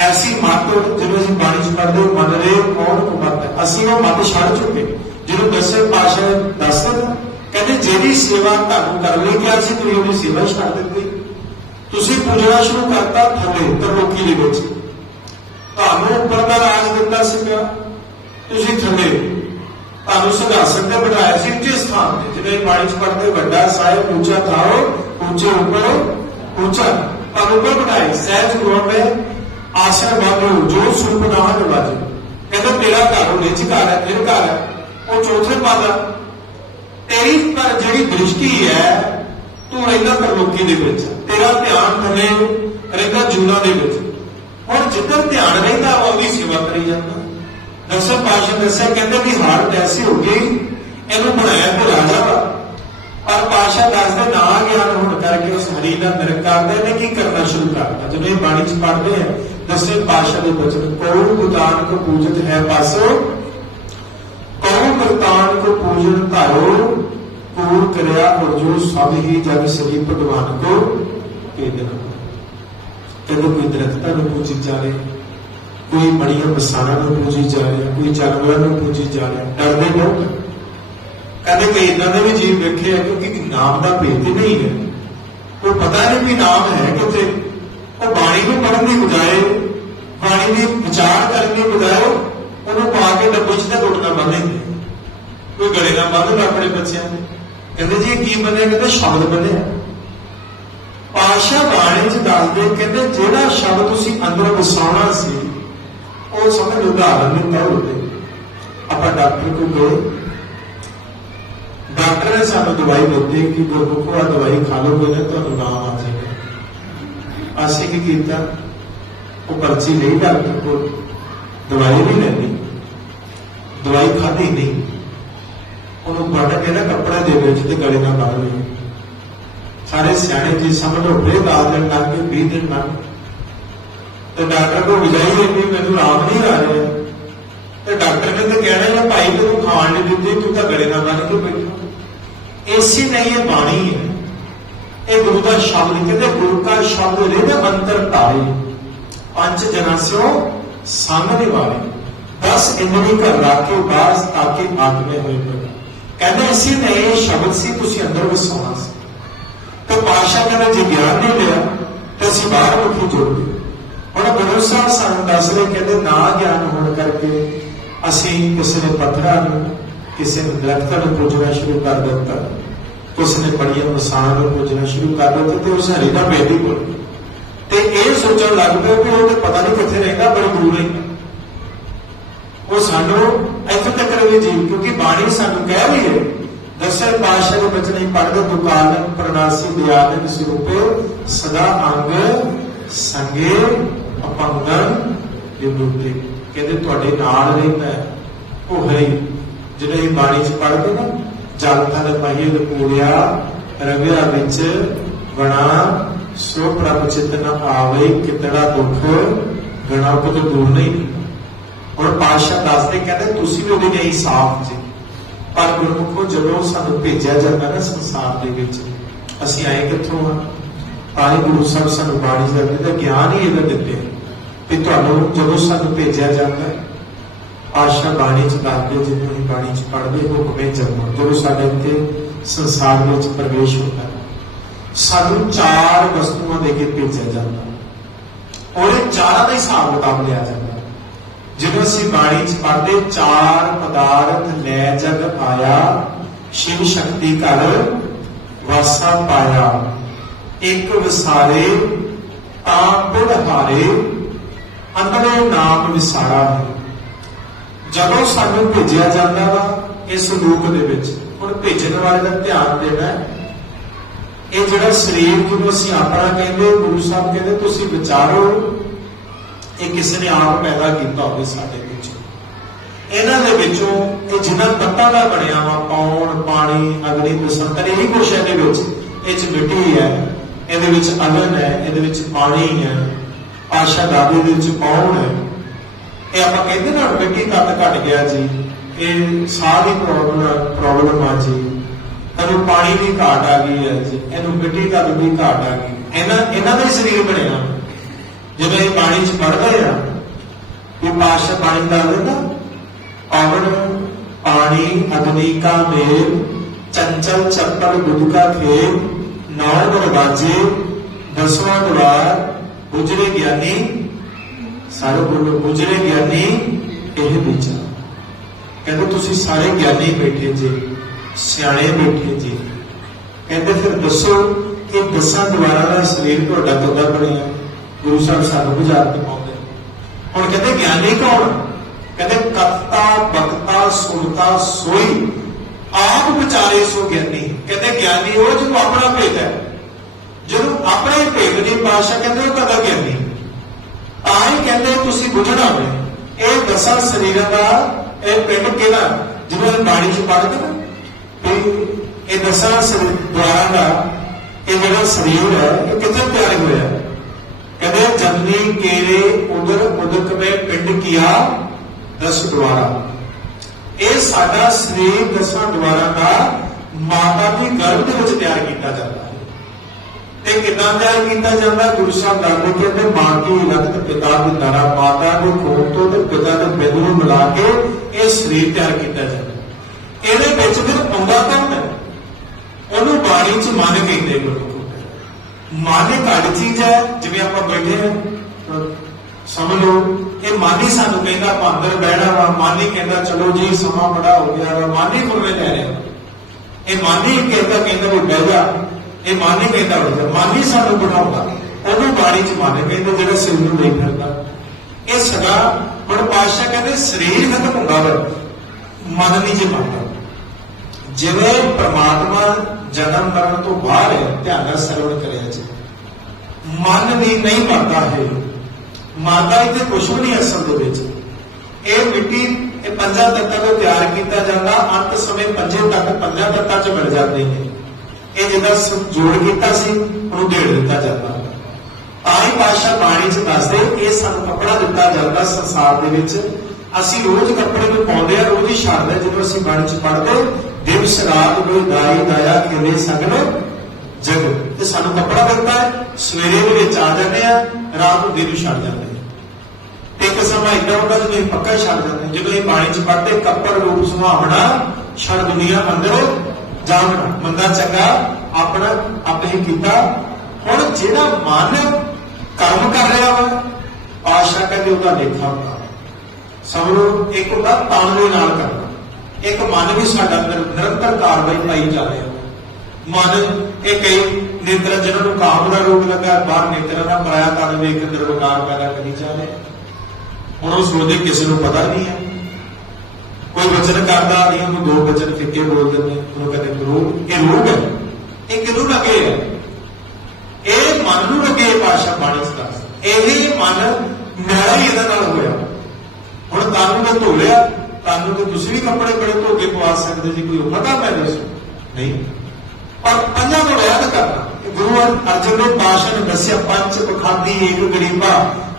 ਐਸੀ ਮੱਤ ਜਦੋਂ ਅਸੀਂ ਬਾਣੀ ਚ ਪੜ੍ਹਦੇ ਹਾਂ, ਮੰਨ ਰਹੇ ਹਾਂ, ਕੌਣ ਕੋ ਮੱਤ ਹੈ? ਅਸੀਂ ਉਹ ਮੱਤ ਛੱਡ ਚੁੱਕੇ ਜਦੋਂ ਦਸੇ ਪਾਸ਼ਾ ਦੱਸਦੇ ਨਾ, ਕਹਿੰਦੇ ਜਿਹੜੀ ਸੇਵਾ ਤੁਹਾਨੂੰ ਕਰ ਲਈ ਗਿਆ ਸੀ ਤੁਸੀਂ ਉਹਦੀ ਸੇਵਾ ਹੀ ਛੱਡ ਦਿੱਤੀ ਤੁਸੀਂ ਪੂਜਣਾ ਸ਼ੁਰੂ ਕਰਤਾ ਥੱਲੇ ਤਰਲੋਕੀ ਦੇ ਵਿੱਚ ਤੁਹਾਨੂੰ ਉੱਪਰ ਦਾ ਰਾਜ ਦਿੱਤਾ ਸੀਗਾ ਤੁਸੀਂ ਥੱਲੇ ਤੁਹਾਨੂੰ ਸਿੰਘਾਸਨ ਤੇ ਬਿਠਾਇਆ ਸੀ ਉੱਚੇ ਸਥਾਨ ਤੇ ਜਿਵੇਂ ਬਾਣੀ ਚ ਪੜ੍ਹਦੇ ਵੱਡਾ ਸਾਹਿਬ ਉੱਚਾ ਥਾਓ ਉੱਚੇ ਉੱਪਰ ਉੱਚਾ ਤੁਹਾਨੂੰ ਉੱਪਰ ਬਿਠਾਇਆ ਸਹਿਜ ਗੁਰੂ ਨੇ ਆਸਣ ਜੋ ਸੁਪਨਾ ਨਵਾਜੇ ਕਹਿੰਦਾ, ਤੇਰਾ ਘਰ ਉਹ ਨਿਜ ਘਰ ਹੈ ਫਿਰ ਘਰ ਹੈ। ਉਹ ਚੌਥੇ ਪਦ ਤੇਰੀ ਪਰ ਜਿਹੜੀ ਦ੍ਰਿਸ਼ਟੀ ਹੈ, ਤੂੰ ਰਹਿੰਦਾ ਪਰਲੋਕੀ ਦੇ ਵਿੱਚ। ਤੇਰਾ ਧਿਆਨ ਥੱਲੇ, ਰਹਿੰਦਾ ਜੂਨਾ ਦੇ ਵਿੱਚ। ਹੁਣ ਜਿੱਧਰ ਧਿਆਨ ਰਹਿੰਦਾ, ਉਹਦੀ ਸੇਵਾ ਕਰੀ ਜਾਂਦਾ। ਦਸਮ ਪਾਸ਼ਾ ਦੱਸਿਆ, ਕਹਿੰਦੇ ਵੀ ਹਾਲਤ ਐਸੀ ਹੋ ਗਈ, ਇਹਨੂੰ ਬਣਾਇਆ ਤੇ ਰਾਜਾ ਵਾ। ਪਰ ਪਾਸ਼ਾ ਦੱਸਦੇ, ਨਾ ਗਿਆਨ ਹੋਣ ਕਰਕੇ ਉਸ ਹਰੀ ਦਾ ਨਿਰਕ ਕਰਦੇ ਨੇ, ਕੀ ਕਰਨਾ ਸ਼ੁਰੂ ਕਰਤਾ। ਜਦੋਂ ਇਹ ਬਾਣੀ ਚ ਪੜ੍ਹਦੇ ਆ ਦਸਵੇਂ ਪਾਸ਼ਾ ਦੇ ਬਚਨ, ਕੋਣ ਗੁਦਾਨ ਕੋ ਪੂਜਤ ਹੈ ਪਾਸੋ? ਕੌਣ ਕਰਤਾਨ ਕੋ ਪੂਜਨ ਧਾਰੋ? ਪੂਰ ਕਰਿਆ ਔਰ ਜੋ ਸਭ ਹੀ ਜਗ ਸ੍ਰੀ ਭਗਵਾਨ ਕੋ। ਭੇਦਨ ਕਹਿੰਦੇ ਕੋਈ ਦਰਖਤਾਂ ਨੂੰ ਪੂਜੀ ਜਾ ਰਿਹਾ, ਕੋਈ ਬੜੀਆਂ ਬਸਾਰਾਂ ਨੂੰ ਪੂਜੀ ਜਾ ਰਿਹਾ, ਕੋਈ ਜਾਨਵਰਾਂ ਨੂੰ ਪੂਜੀ ਜਾ ਰਿਹਾ, ਡਰਦੇ ਲੋਕ ਕਹਿੰਦੇ ਕਿ ਇਦਾਂ ਦੇ ਵੀ ਜੀਵ ਵੇਖੇ ਆ ਕਿਉਂਕਿ ਨਾਮ ਦਾ ਭੇਦ ਨਹੀਂ ਹੈ। ਕੋਈ ਪਤਾ ਨਹੀਂ ਵੀ ਨਾਮ ਹੈ ਕਿੱਥੇ। ਉਹ ਬਾਣੀ ਨੂੰ ਪੜ੍ਹਨ ਦੀ ਬਜਾਏ ਪਾਣੀ ਦੀ ਵਿਚਾਰ ਕਰਨ ਦੀ ਬਜਾਏ ਉਹਨੂੰ ਪਾ ਕੇ ਡੱਬੇ 'ਚ ਤਾਂ ਗੁੱਟਣਾ ਬੰਨ੍ਹ ਕੋਈ ਗਲੇ ਨਾਲ ਬੰਨ੍ਹ ਆਪਣੇ ਬੱਚਿਆਂ ਦੇ ਕਹਿੰਦੇ ਜੀ ਕੀ ਬੰਨਿਆ ਕਹਿੰਦੇ ਸ਼ਬਦ ਬੰਨਿਆ ਪਾਸ਼ਾ ਬਾਣੀ 'ਚ ਦੱਸਦੇ, ਕਹਿੰਦੇ ਜਿਹੜਾ ਸ਼ਬਦ ਤੁਸੀਂ ਅੰਦਰ ਵਸਾਉਣਾ ਸੀ, ਉਹ ਸਮਝ ਉਦਾਹਰਨ ਦੇ ਤੌਰ ਤੇ ਆਪਾਂ ਡਾਕਟਰ ਕੋਲ ਗਏ। ਡਾਕਟਰ ਨੇ ਸਾਨੂੰ ਦਵਾਈ ਦਿੱਤੀ ਕਿ ਗੁਰਮੁਖੋ ਆ ਦਵਾਈ ਖਾ ਲਓ, ਕੋਈ ਤੁਹਾਨੂੰ ਨਾਮ ਆ ਜਾਏਗਾ। ਅਸੀਂ ਕੀ ਕੀਤਾ? ਉਹ ਪਰਚੀ ਨਹੀਂ ਡਾਕਟਰ ਕੋਲ ਦਵਾਈ ਨਹੀਂ ਲੈਣੀ ਦਵਾਈ ਖਾਧੀ ਨਹੀਂ। ਉਹਨੂੰ ਵੱਢ ਕੇ ਨਾ ਕੱਪੜੇ ਦੇ ਵਿੱਚ ਤੇ ਗਲੇ ਨਾਲ ਬੰਨ ਲਈ। ਸਾਰੇ ਸਿਆਣੇ ਜੀ ਸਮਝ ਲਓ ਬੇ ਦਾ ਦਿਨ ਲੱਗ ਕੇ 20 ਦਿਨ ਲੱਗ ਤੇ ਡਾਕਟਰ ਕੋਲ ਵਿਜਾਈ ਹੋਈ ਮੈਨੂੰ ਆਰਾਮ ਨਹੀਂ ਆ ਰਿਹਾ। ਤੇ ਡਾਕਟਰ ਨੇ ਤਾਂ ਕਹਿਣਾ ਜਾਂ ਭਾਈ, ਤੈਨੂੰ ਖਾਣ ਨਹੀਂ ਦਿੰਦੇ, ਤੂੰ ਤਾਂ ਗਲੇ ਨਾਲ ਬੰਨ ਕੇ ਬੈਠਾ। ਏਸੀ ਨਹੀਂ, ਇਹ ਬਾਣੀ ਹੈ। ਇਹ ਗੁਰੂ ਦਾ ਸ਼ਬਦ, ਕਹਿੰਦੇ ਗੁਰੂ ਦਾ ਸ਼ਬਦ ਰਹਿ ਅੰਤਰ ਤਾਰੇ। ਪੰਜ ਜਨਾਂ ਸਿਓ ਸੰਗ ਵਾਲੇ। ਦਸ ਇੰਦਰੀ ਘਰ ਰੱਖ ਕੇ ਉਦਾਸ ਤਾਕੇ ਆਤਮੇ ਹੋਏ ਪਰ ਕਹਿੰਦੇ ਅਸੀਂ ਨੇ ਇਹ ਸ਼ਬਦ ਸੀ, ਤੁਸੀਂ ਅੰਦਰ ਵਸਾਉਣਾ ਸੀ। ਤੇ ਪਾਸ਼ਾ ਕਹਿੰਦਾ ਜੇ ਗਿਆਨ ਨਹੀਂ ਲਿਆ ਤੇ ਅਸੀਂ ਬਾਹਰ ਮੁਖੀ ਜੁੜ ਹੁਣ ਗੁਰੂ ਸਾਹਿਬ ਸਾਨੂੰ ਦੱਸ ਰਹੇ, ਕਹਿੰਦੇ ਨਾ ਗਿਆਨ ਹੋਣ ਕਰਕੇ ਅਸੀਂ ਕਿਸੇ ਨੇ ਪੱਥਰਾਂ ਨੂੰ, ਕਿਸੇ ਨੇ ਦਰਖਤਾਂ ਨੂੰ ਪੂਜਣਾ ਸ਼ੁਰੂ ਕਰ ਦਿੱਤਾ। ਕਿਸੇ ਨੇ ਬੜੀਆਂ ਮਸਾਂ ਨੂੰ ਪੂਜਣਾ ਸ਼ੁਰੂ ਕਰ ਦਿੱਤਾ ਤੇ ਉਸ ਹਰੀ ਦਾ ਬੇਦੀ ਕੋਲ ਤੇ ਇਹ ਸੋਚਣ ਲੱਗ ਪਏ ਕਿ ਉਹ ਤੇ ਪਤਾ ਨਹੀਂ ਕਿੱਥੇ ਰਹਿੰਦਾ, ਬੜੀ ਦੂਰ ਰਹਿੰਦਾ ਉਹ ਸਾਨੂੰ ਇੱਥੇ ਤੱਕ ਵੀ ਜੀ ਕਿਉਂਕਿ ਬਾਣੀ ਸਾਨੂੰ ਕਹਿ ਰਹੀ ਹੈ ਦਸਰ ਪਾਸ਼ਾ ਦੇ ਬਚਨੇ ਪੜਦੇ ਦੁਕਾਨ ਪ੍ਰਣਾਸੀ ਦਿਆਲਨ ਸਰੂਪੇ ਸਦਾ ਅੰਗ ਸੰਗੇ ਅਪੰਗਨ ਵਿਮੁਕਤੀ। ਕਹਿੰਦੇ, ਤੁਹਾਡੇ ਨਾਲ ਰਹਿੰਦਾ ਉਹ ਹੈ ਜਿਹੜੇ ਬਾਣੀ ਚ ਪੜਦੇ ਨਾ ਜਲ ਦੇ ਪਾਈਏ ਲਪੂੜਿਆ ਰਵਿਆ ਵਿੱਚ ਬਣਾ ਸੋ ਪ੍ਰਭ ਚਿਤ ਨ ਆਵੇ ਕਿਤੜਾ ਦੁੱਖ ਗਣਾ ਦੂਰ ਨਹੀਂ। ਹੁਣ ਪਾਸ਼ਾ ਦੱਸਦੇ ਕਹਿੰਦੇ ਤੁਸੀਂ ਵੀ ਉਹਦੇ ਲਈ ਸਾਫ਼ ਜੀ। ਪਰ ਗੁਰਮੁਖੋ ਜਦੋਂ ਸਾਨੂੰ ਭੇਜਿਆ ਜਾਂਦਾ ਨਾ ਸੰਸਾਰ ਦੇ ਵਿੱਚ ਅਸੀਂ ਆਏ ਕਿੱਥੋਂ ਆ? ਤਾਂ ਗੁਰੂ ਸਾਹਿਬ ਸਾਨੂੰ ਬਾਣੀ ਦਾ ਇਹਦਾ ਗਿਆਨ ਹੀ ਇਹਦਾ ਦਿੱਤੇ ਵੀ ਤੁਹਾਨੂੰ ਜਦੋਂ ਸਾਨੂੰ ਭੇਜਿਆ ਜਾਂਦਾ ਹੈ, ਆਸ਼ਾ ਬਾਣੀ ਚ ਦੱਸਦੇ ਜਿਵੇਂ ਬਾਣੀ ਚ ਪੜ੍ਹਦੇ ਹੋ ਹੁਕਮੇ ਜਨਮ। ਜਦੋਂ ਸਾਡੇ ਉੱਤੇ ਸੰਸਾਰ ਵਿੱਚ ਪ੍ਰਵੇਸ਼ ਹੁੰਦਾ ਸਾਨੂੰ ਚਾਰ ਵਸਤੂਆਂ ਦੇ ਕੇ ਭੇਜਿਆ ਜਾਂਦਾ। ਉਹਦੇ ਚਾਰਾਂ ਦਾ ਹਿਸਾਬ ਕਿਤਾਬ ਲਿਆ ਜਾਂਦਾ। ਜਦੋਂ ਅਸੀਂ ਬਾਣੀ ਚ ਪੜ੍ਹਦੇ, ਚਾਰ ਪਦਾਰਥ ਲੈ ਜਗ ਆਇਆ, ਸ਼ਿਵ ਸ਼ਕਤੀ ਘਰ ਵਾਸਾ ਪਾਇਆ। ਇੱਕ ਵਿਸਾਰੇ, ਤਾਂ ਪੁੜ ਹਾਰੇ। ਅੰਦਰੋਂ ਨਾਮ ਵਿਸਾਰਾ ਹੈ। ਜਦੋਂ ਸਾਨੂੰ ਭੇਜਿਆ ਜਾਂਦਾ ਵਾ, ਇਸ ਲੋਕ ਦੇ ਵਿੱਚ, ਹੁਣ ਭੇਜਣ ਵਾਲੇ ਦਾ ਧਿਆਨ ਦੇਣਾ ਇਹ ਜਿਹੜਾ ਸਰੀਰ ਜਿਹਨੂੰ ਅਸੀਂ ਆਪਣਾ ਕਹਿੰਦੇ ਗੁਰੂ ਸਾਹਿਬ ਕਹਿੰਦੇ, ਤੁਸੀਂ ਵਿਚਾਰੋ। ਇਹ ਕਿਸੇ ਨੇ ਆਪ ਪੈਦਾ ਕੀਤਾ ਹੋਵੇ ਸਾਡੇ ਵਿੱਚ। ਇਹਨਾਂ ਦੇ ਵਿੱਚੋਂ ਇਹ ਜਿੰਨਾ ਤੱਤਾਂ ਦਾ ਬਣਿਆ ਵਾ, ਪੌਣ, ਪਾਣੀ, ਅਗਨੀ ਬਸੰਤਰ ਇਹੀ ਕੁਛ ਇਹਦੇ ਵਿੱਚ। ਇਹ ਚ ਮਿੱਟੀ ਹੈ, ਇਹਦੇ ਵਿੱਚ ਅਗਨ ਹੈ, ਇਹਦੇ ਵਿੱਚ ਪਾਣੀ ਹੈ, ਆਸ਼ਾ ਦਾਦੇ ਦੇ ਵਿੱਚ ਪੌਣ ਹੈ। ਇਹ ਆਪਾਂ ਕਹਿੰਦੇ ਨਾ, ਮਿੱਟੀ ਕੱਟ ਘਟ ਗਿਆ ਜੀ। ਇਹ ਸਾਹ ਦੀ ਪ੍ਰੋਬਲਮ ਪ੍ਰੋਬਲਮ ਆ ਜੀ। ਇਹਨੂੰ ਪਾਣੀ ਦੀ ਘਾਟ ਆ ਗਈ ਹੈ, ਇਹਨੂੰ ਮਿੱਟੀ ਦਾ ਦੀ ਘਾਟ ਆ ਗਈ। ਇਹਨਾਂ ਇਹਨਾਂ ਦਾ ਸਰੀਰ ਬਣਿਆ। ਜਦੋਂ ਇਹ ਪਾਣੀ ਚ ਪੜਦੇ ਆ ਇਹ ਪਾਸ਼ਾ ਪਾਣੀ ਦਾ ਦਿੰਦਾ। ਪਵਨ, ਪਾਣੀ, ਅਗਨੀ ਕਾ ਮੇਲ ਚੰਚਲ, ਚੱਪਲ ਗੁਦ ਖੇਲ ਨੌ ਦਰਵਾਜੇ, ਦਸਵਾਂ ਦਵਾਰ, ਗੁਜਰੇ ਗਿਆਨੀ, ਸਾਰੇ ਬੋਲੋ ਗੁਜਰੇ ਗਿਆਨੀ, ਇਹ ਵਿਚਾਰ ਕਹਿੰਦੇ ਤੁਸੀਂ ਸਾਰੇ ਗਿਆਨੀ ਬੈਠੇ ਜੇ। ਸਿਆਣੇ ਬੈਠੇ ਜੀ। ਕਹਿੰਦੇ ਫਿਰ ਦੱਸੋ ਕਿ ਦਸਾਂ ਦੁਆਰਾ ਦਾ ਸਰੀਰ ਤੁਹਾਡਾ ਕਦੋਂ ਬਣਿਆ? ਗੁਰੂ ਸਾਹਿਬ ਸਾਨੂੰ ਬੁਝਾ ਕੇ ਪਾਉਂਦੇ ਹੁਣ ਕਹਿੰਦੇ ਗਿਆਨੀ ਕੌਣ? ਕਹਿੰਦੇ ਕਥਤਾ ਬਖਤਾ ਸੁਣਤਾ, ਸੋਈ, ਆਪ ਵਿਚਾਰੇ ਸੋ ਗਿਆਨੀ। ਕਹਿੰਦੇ ਗਿਆਨੀ ਉਹ ਜਿਹਨੂੰ ਆਪਣਾ ਭੇਦ ਹੈ। ਜਦੋਂ ਆਪਣੇ ਹੀ ਭੇਦ ਨਹੀਂ ਪਾਸ਼ਾ ਕਹਿੰਦੇ ਉਹ ਕਦਾ ਗਿਆਨੀ। ਤਾਂ ਹੀ ਕਹਿੰਦੇ ਤੁਸੀਂ ਬੁਝਣਾ ਹੋਵੇ ਇਹ ਦਸਾਂ ਸਰੀਰਾਂ ਦਾ ਇਹ ਪਿੰਡ ਕਿਹੜਾ? ਜਿਹਨੂੰ ਇਹ ਬਾਣੀ ਚ ਪੜ੍ਹਦੇ ਨਾ। ਵੀ ਇਹ ਦਸਾਂ ਸਰੀਰ ਦੁਆਰਾ ਦਾ ਇਹ ਜਿਹੜਾ ਸਰੀਰ ਹੈ, ਇਹ ਕਿੱਥੇ ਤਿਆਰ ਹੋਇਆ? ਕਹਿੰਦੇ ਜਨਨੀ ਕੇਰੇ ਉਦਰ ਉਦਕ ਮੇ ਪਿੰਡ ਕੀਆ, ਦਸ ਦੁਆਰਾ ਇਹ ਸਾਡਾ ਸਰੀਰ ਦਸਾਂ ਦੁਆਰਾ ਦਾ ਮਾਤਾ ਦੀ ਗਰਭ ਦੇ ਵਿੱਚ ਤਿਆਰ ਕੀਤਾ ਜਾਂਦਾ ਹੈ। ਤੇ ਕਿੰਨਾ ਤਿਆਰ ਕੀਤਾ ਜਾਂਦਾ? ਗੁਰੂ ਸਾਹਿਬ ਦੱਸਦੇ ਕਿ ਤੇ ਮਾਂ ਦੀ ਲਗਤ ਪਿਤਾ ਦੀ ਨਰਾ ਮਾਤਾ ਦੇ ਕੋਲ ਤੋਂ ਤੇ ਪਿਤਾ ਦੇ ਬਿੰਦ ਨੂੰ ਮਿਲਾ ਕੇ ਇਹ ਸਰੀਰ ਤਿਆਰ ਕੀਤਾ ਜਾਂਦਾ ਇਹਦੇ ਵਿੱਚ ਫਿਰ ਆਉਂਦਾ ਕੌਣ ਹੈ? ਉਹਨੂੰ ਬਾਣੀ ਚ ਮਨ ਕਹਿੰਦੇ ਗੁਰੂ ਮਨ ਇੱਕ ਅੱਡ ਚੀਜ਼ ਹੈ, ਜਿਵੇਂ ਆਪਾਂ ਬੈਠੇ ਹਾਂ ਸਮਝ ਲਓ, ਇਹ ਮਨ ਹੀ ਸਾਨੂੰ ਕਹਿੰਦਾ ਆਪਾਂ ਅੰਦਰ ਬਹਿਣਾ ਵਾ, ਮਨ ਹੀ ਕਹਿੰਦਾ ਚਲੋ ਜੀ, ਸਮਾਂ ਬੜਾ ਹੋ ਗਿਆ ਵਾ, ਮਨ ਹੀ ਖੁਰਵੇ ਲੈ ਰਿਹਾ ਇਹ ਮਨ ਹੀ ਕਹਿੰਦਾ ਕਹਿੰਦਾ ਵੀ ਬਹਿ ਜਾ, ਇਹ ਮਨ ਹੀ ਕਹਿੰਦਾ ਉੱਠ ਜਾ, ਮਨ ਹੀ ਸਾਨੂੰ ਬਿਠਾਉਂਦਾ। ਉਹਨੂੰ ਬਾਣੀ ਚ ਮਨ ਕਹਿੰਦਾ ਜਿਹੜਾ ਸਿਰ ਨੂੰ ਨਹੀਂ ਫਿਰਦਾ। ਇਹ ਸਦਾ ਹੁਣ ਪਾਤਸ਼ਾਹ ਕਹਿੰਦੇ ਸਰੀਰ ਖਤਮ ਹੁੰਦਾ ਵਾ। ਮਨ ਨਹੀਂ ਜੇ ਮੰਨਦਾ। ਜਿਵੇਂ ਪਰਮਾਤਮਾ ਜਨਮ ਮਰਨ ਤੋਂ ਬਾਹਰ ਹੈ ਧਿਆਨ ਨਾਲ ਸਰਵਣ ਕਰਿਆ ਜੀ। ਮਨ ਨਹੀਂ ਨਹੀਂ ਮੰਨਦਾ ਹੈ ਮਾਤਾ ਇੱਥੇ ਕੁਛ ਵੀ ਨਹੀਂ ਅਸਲ ਦੇ ਵਿੱਚ। ਇਹ ਮਿੱਟੀ, ਇਹ ਪੰਜਾਂ ਤੱਤਾਂ ਤੋਂ ਤਿਆਰ ਕੀਤਾ ਜਾਂਦਾ, ਅੰਤ ਸਮੇਂ ਪੰਜੇ ਤੱਕ ਪੰਜਾਂ ਤੱਤਾਂ ਚ ਮਿਲ ਜਾਂਦੇ ਨੇ। ਇਹ ਜਿਹਦਾ ਜੋੜ ਕੀਤਾ ਸੀ, ਉਹਨੂੰ ਢੇੜ ਦਿੱਤਾ ਜਾਂਦਾ। ਆਈ ਪਾਸ਼ਾ ਬਾਣੀ ਚ ਦੱਸਦੇ, ਇਹ ਸਾਨੂੰ ਕੱਪੜਾ ਦਿੱਤਾ ਜਾਂਦਾ ਸੰਸਾਰ ਦੇ ਵਿੱਚ। ਅਸੀਂ ਰੋਜ਼ ਕੱਪੜੇ ਨੂੰ ਪਾਉਂਦੇ ਆ, ਰੋਜ਼ ਹੀ ਛੱਡਦੇ ਜਦੋਂ ਅਸੀਂ ਬਾਣੀ ਚ ਪੜ੍ਹਦੇ ਦਿਵਸ ਰਾਤ ਨੂੰ ਦਾਈ ਦਾਇਆ ਕਿਵੇਂ ਸਗਲ ਜਗ ਤੇ ਸਾਨੂੰ ਕੱਪੜਾ ਮਿਲਦਾ ਹੈ। ਸਵੇਰੇ ਦੇ ਵਿੱਚ ਆ ਜਾਂਦੇ ਆ, ਰਾਤ ਨੂੰ ਦਿਨ ਨੂੰ ਛੱਡ ਜਾਂਦੇ ਆ। ਤੇ ਇੱਕ ਸਮਾਂ ਇਦਾਂ ਹੁੰਦਾ ਜਦੋਂ ਪੱਕਾ ਛੱਡ ਜਾਂਦੇ ਜਦੋਂ ਇਹ ਬਾਣੀ ਚ ਪੜ੍ਹਦੇ, ਕੱਪੜ, ਰੂਪ, ਸੁਹਾਵਣਾ ਛੱਡ ਦੁਨੀਆ ਅੰਦਰ ਜਾਵਣਾ ਮੰਦਾ ਚੰਗਾ ਆਪਣਾ ਆਪੇ ਹੀ ਕੀਤਾ। ਹੁਣ ਜਿਹੜਾ ਮਨ ਕਰਮ ਕਰ ਰਿਹਾ ਵਾ ਆਸ਼ਾ ਕਹਿੰਦੇ ਉਹਦਾ ਲੇਖਾ ਹੁੰਦਾ। ਸਮਝੋ ਇੱਕ ਹੁੰਦਾ ਤਨ ਨਾਲ ਕਰਨਾ। ਇੱਕ ਮਨ ਵੀ ਸਾਡਾ ਅੰਦਰ ਨਿਰੰਤਰ ਕਾਰਵਾਈ ਪਾਈ ਜਾ ਰਿਹਾ ਮਨ, ਇਹ ਕਈ ਨੇਤਰ ਜਿਹਨਾਂ ਨੂੰ ਕਾਮ ਦਾ ਰੋਗ ਲੱਗਾ, ਬਾਹਰ ਨੇਤਰਾਂ ਦਾ ਪਰਾਇਆ ਤਨ ਵੇਖ ਅੰਦਰ ਵਿਕਾਰ ਪੈਦਾ ਕਰੀ ਜਾ ਰਿਹਾ। ਹੁਣ ਉਸ ਰੋਦੇ ਕਿਸੇ ਨੂੰ ਪਤਾ ਨਹੀਂ ਹੈ। ਕੋਈ ਵਚਨ ਕਰਦਾ, ਨਹੀਂ, ਉਹਨੂੰ ਦੋ ਵਚਨ ਫਿੱਕੇ ਬੋਲ ਦਿੰਦੇ ਉਹਨੂੰ ਕਹਿੰਦੇ ਗੁਰੂ ਇਹ ਰੋਗ ਹੈ। ਇਹ ਕਿਹਨੂੰ ਲੱਗੇ ਹੈ? ਇਹ ਮਨ ਨੂੰ ਲੱਗੇ ਭਾਸ਼ਾ ਬਾਣੀ ਚ ਇਹ ਮਨ ਮੈਲਾ ਹੀ ਇਹਦੇ ਨਾਲ ਹੋਇਆ। ਹੁਣ ਤੁਹਾਨੂੰ ਤਾਂ ਧੋ ਲਿਆ। ਤੁਹਾਨੂੰ ਤਾਂ ਤੁਸੀਂ ਵੀ ਕੱਪੜੇ ਬੜੇ ਧੋ ਕੇ ਪਵਾ ਸਕਦੇ ਜੀ ਕੋਈ ਮਤਾ ਪੈ ਦੱਸੋ ਨਹੀਂ। ਪਰ ਪੰਜਾਂ ਤੋਂ ਰਹਿਤ ਕਰਨਾ ਗੁਰੂ ਅਰਜਨ ਦੇਵ ਪਾਸ਼ਾ ਨੇ ਦੱਸਿਆ ਪੰਜ ਪਖਾਦੀ ਏਕ ਗਰੀਬਾ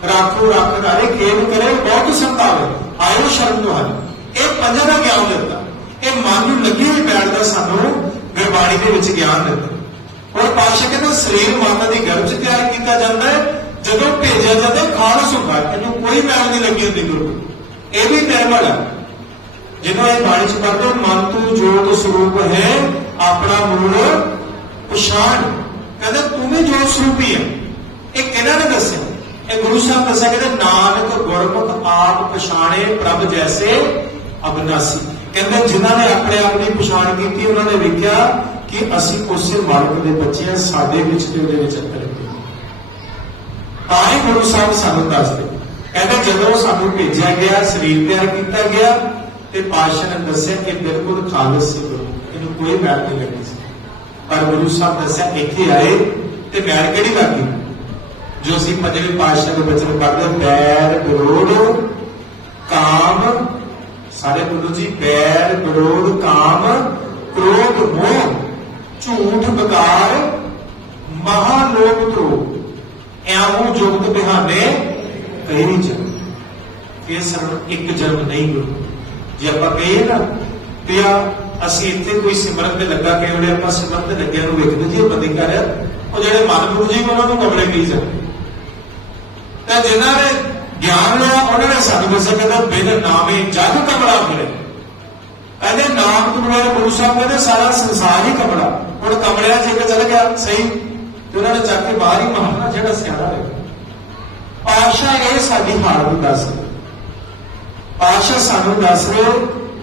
ਰਾਖੋ ਰੱਖਦਾਰੇ ਖੇਮ ਕਰੇ ਬਹੁਤ ਸੰਤਾਵੇ ਆਇਓ ਸ਼ਰਮ ਤੁਹਾਨ ਇਹ ਪੰਜਾਂ ਦਾ ਗਿਆਨ ਦਿੱਤਾ। ਇਹ ਮਨ ਨੂੰ ਲੱਗੀ ਹੋਈ ਬੈਠਦਾ ਸਾਨੂੰ ਗੁਰਬਾਣੀ ਦੇ ਵਿੱਚ ਗਿਆਨ ਦਿੱਤਾ। ਹੁਣ ਪਾਸ਼ਾ ਕਹਿੰਦਾ ਸਰੀਰ ਮਾਤਾ ਦੀ ਗਰਭ 'ਚ ਤਿਆਰ ਕੀਤਾ ਜਾਂਦਾ ਹੈ। ਜਦੋਂ ਭੇਜਿਆ ਜਾਂਦਾ ਖਾਲਸ ਹੁੰਦਾ ਹੈ, ਇਹਨੂੰ ਕੋਈ ਮੈਲ ਨਹੀਂ ਲੱਗੀ ਹੁੰਦੀ ਗੁਰੂ ਇਹ ਵੀ ਨਿਰਮਲ ਹੈ। ਜਦੋਂ ਇਹ ਬਾਣੀ ਚ ਪੜ੍ਹਦੇ ਮਨ ਤੂੰ ਜੋਤ ਸਰੂਪ ਹੈ, ਆਪਣਾ ਮੂਲ ਪਛਾਣ। ਕਹਿੰਦੇ ਤੂੰ ਵੀ ਜੋਤ ਸਰੂਪੀ ਹੈ। ਇਹ ਕਿਹਨਾਂ ਨੇ ਦੱਸਿਆ? ਇਹ ਗੁਰੂ ਸਾਹਿਬ ਦੱਸਿਆ ਕਹਿੰਦੇ, ਨਾਨਕ ਗੁਰਮੁਖ ਆਪ ਪਛਾਣੇ ਪ੍ਰਭ ਜੈਸੇ ਅਬਨਾਸੀ। ਕਹਿੰਦੇ ਜਿਨ੍ਹਾਂ ਨੇ ਆਪਣੇ ਆਪ ਦੀ ਪਛਾਣ ਕੀਤੀ, ਉਹਨਾਂ ਨੇ ਵੇਖਿਆ ਕਿ ਅਸੀਂ ਉਸੇ ਮਾਲਕ ਦੇ ਬੱਚੇ ਹਾਂ, ਸਾਡੇ ਵਿੱਚ ਤੇ ਉਹਦੇ ਵਿੱਚ ਅੰਤਰ ਹੈ। ਤਾਂ ਹੀ ਗੁਰੂ ਸਾਹਿਬ ਸਾਨੂੰ ਦੱਸਦੇ। ਕਹਿੰਦੇ ਜਦੋਂ ਸਾਨੂੰ ਭੇਜਿਆ ਗਿਆ, ਸਰੀਰ ਤਿਆਰ ਕੀਤਾ ਗਿਆ ਤੇ ਪਾਤਸ਼ਾਹ ਨੇ ਦੱਸਿਆ ਕਿ ਬਿਲਕੁਲ ਖਾਲਸ ਸੀ ਗੁਰੂ, ਇਹਨੂੰ ਕੋਈ ਮੈਲ ਨਹੀਂ ਲੱਗੀ ਸੀ। ਪਰ ਗੁਰੂ ਸਾਹਿਬ ਦੱਸਿਆ, ਇੱਥੇ ਆਏ ਤੇ ਮੈਲ ਕਿਹੜੀ ਲੱਗੀ ਜੋ ਅਸੀਂ ਪੰਜਵੇਂ ਪਾਤਸ਼ਾਹ ਦੇ ਬਚਨ ਪੜ੍ਹਦੇ ਬੈਰ ਵਿਰੋਧ ਕਾਮ, ਸਾਰੇ ਗੁਰੂ ਜੀ, ਬੈਰ ਵਿਰੋਧ ਕਾਮ, ਕ੍ਰੋਧ ਮੋਹ, ਝੂਠ ਬਕਾਰ ਮਹਾਲੋਭ ਧਰੋ ਐਉਂ ਜੁਗਤ ਬਿਹਾਨੇ ਕਹੀ ਨਹੀਂ ਚੱਲ ਇਹ ਸਰਵ ਇੱਕ ਜਨਮ ਨਹੀਂ ਗੁਰੂ। ਜੇ ਆਪਾਂ ਕਹੀਏ ਨਾ ਤੇ ਆ, ਅਸੀਂ ਇੱਥੇ ਕੋਈ ਸਿਮਰਨ ਤੇ ਲੱਗਾ ਕਿ ਉਹਨੇ ਆਪਾਂ ਸਿਮਰਨ ਤੇ ਲੱਗਿਆ ਨੂੰ ਵੇਖਦੇ ਜੀ ਇਹ ਬੰਦੇ ਕਰ ਉਹ ਜਿਹੜੇ ਮਨਪੁਰ ਜੀ ਉਹਨਾਂ ਨੂੰ ਕਮਰੇ ਪੀ ਜਾਂਦੇ ਤਾਂ ਜਿਨ੍ਹਾਂ ਨੇ ਗਿਆਨ ਲਿਆ, ਉਹਨਾਂ ਨੇ ਸਾਨੂੰ ਦੱਸਿਆ ਕਹਿੰਦਾ ਬਿਨ ਨਾਮੇ ਜਗ ਕਮਲਾ ਫਿਰੇ ਕਹਿੰਦੇ ਨਾਮ ਤੋਂ ਬਗੈਰ ਗੁਰੂ ਸਾਹਿਬ ਕਹਿੰਦੇ ਸਾਰਾ ਸੰਸਾਰ ਹੀ ਕਮਲਾ। ਹੁਣ ਕਮਲਿਆਂ 'ਚ ਇੱਕ ਚੱਲ ਗਿਆ, ਸਹੀ? ਤੇ ਉਹਨਾਂ ਨੇ ਚੱਕ ਕੇ ਬਾਹਰ ਹੀ ਮਹਾਨਾ ਜਿਹੜਾ ਸਿਆਣਾ ਹੈ ਪਾਸ਼ਾ ਇਹ ਸਾਡੀ ਹਾਲਤ ਦੱਸ ਰਿਹਾ ਪਾਸ਼ਾ ਸਾਨੂੰ ਦੱਸ ਰਹੇ,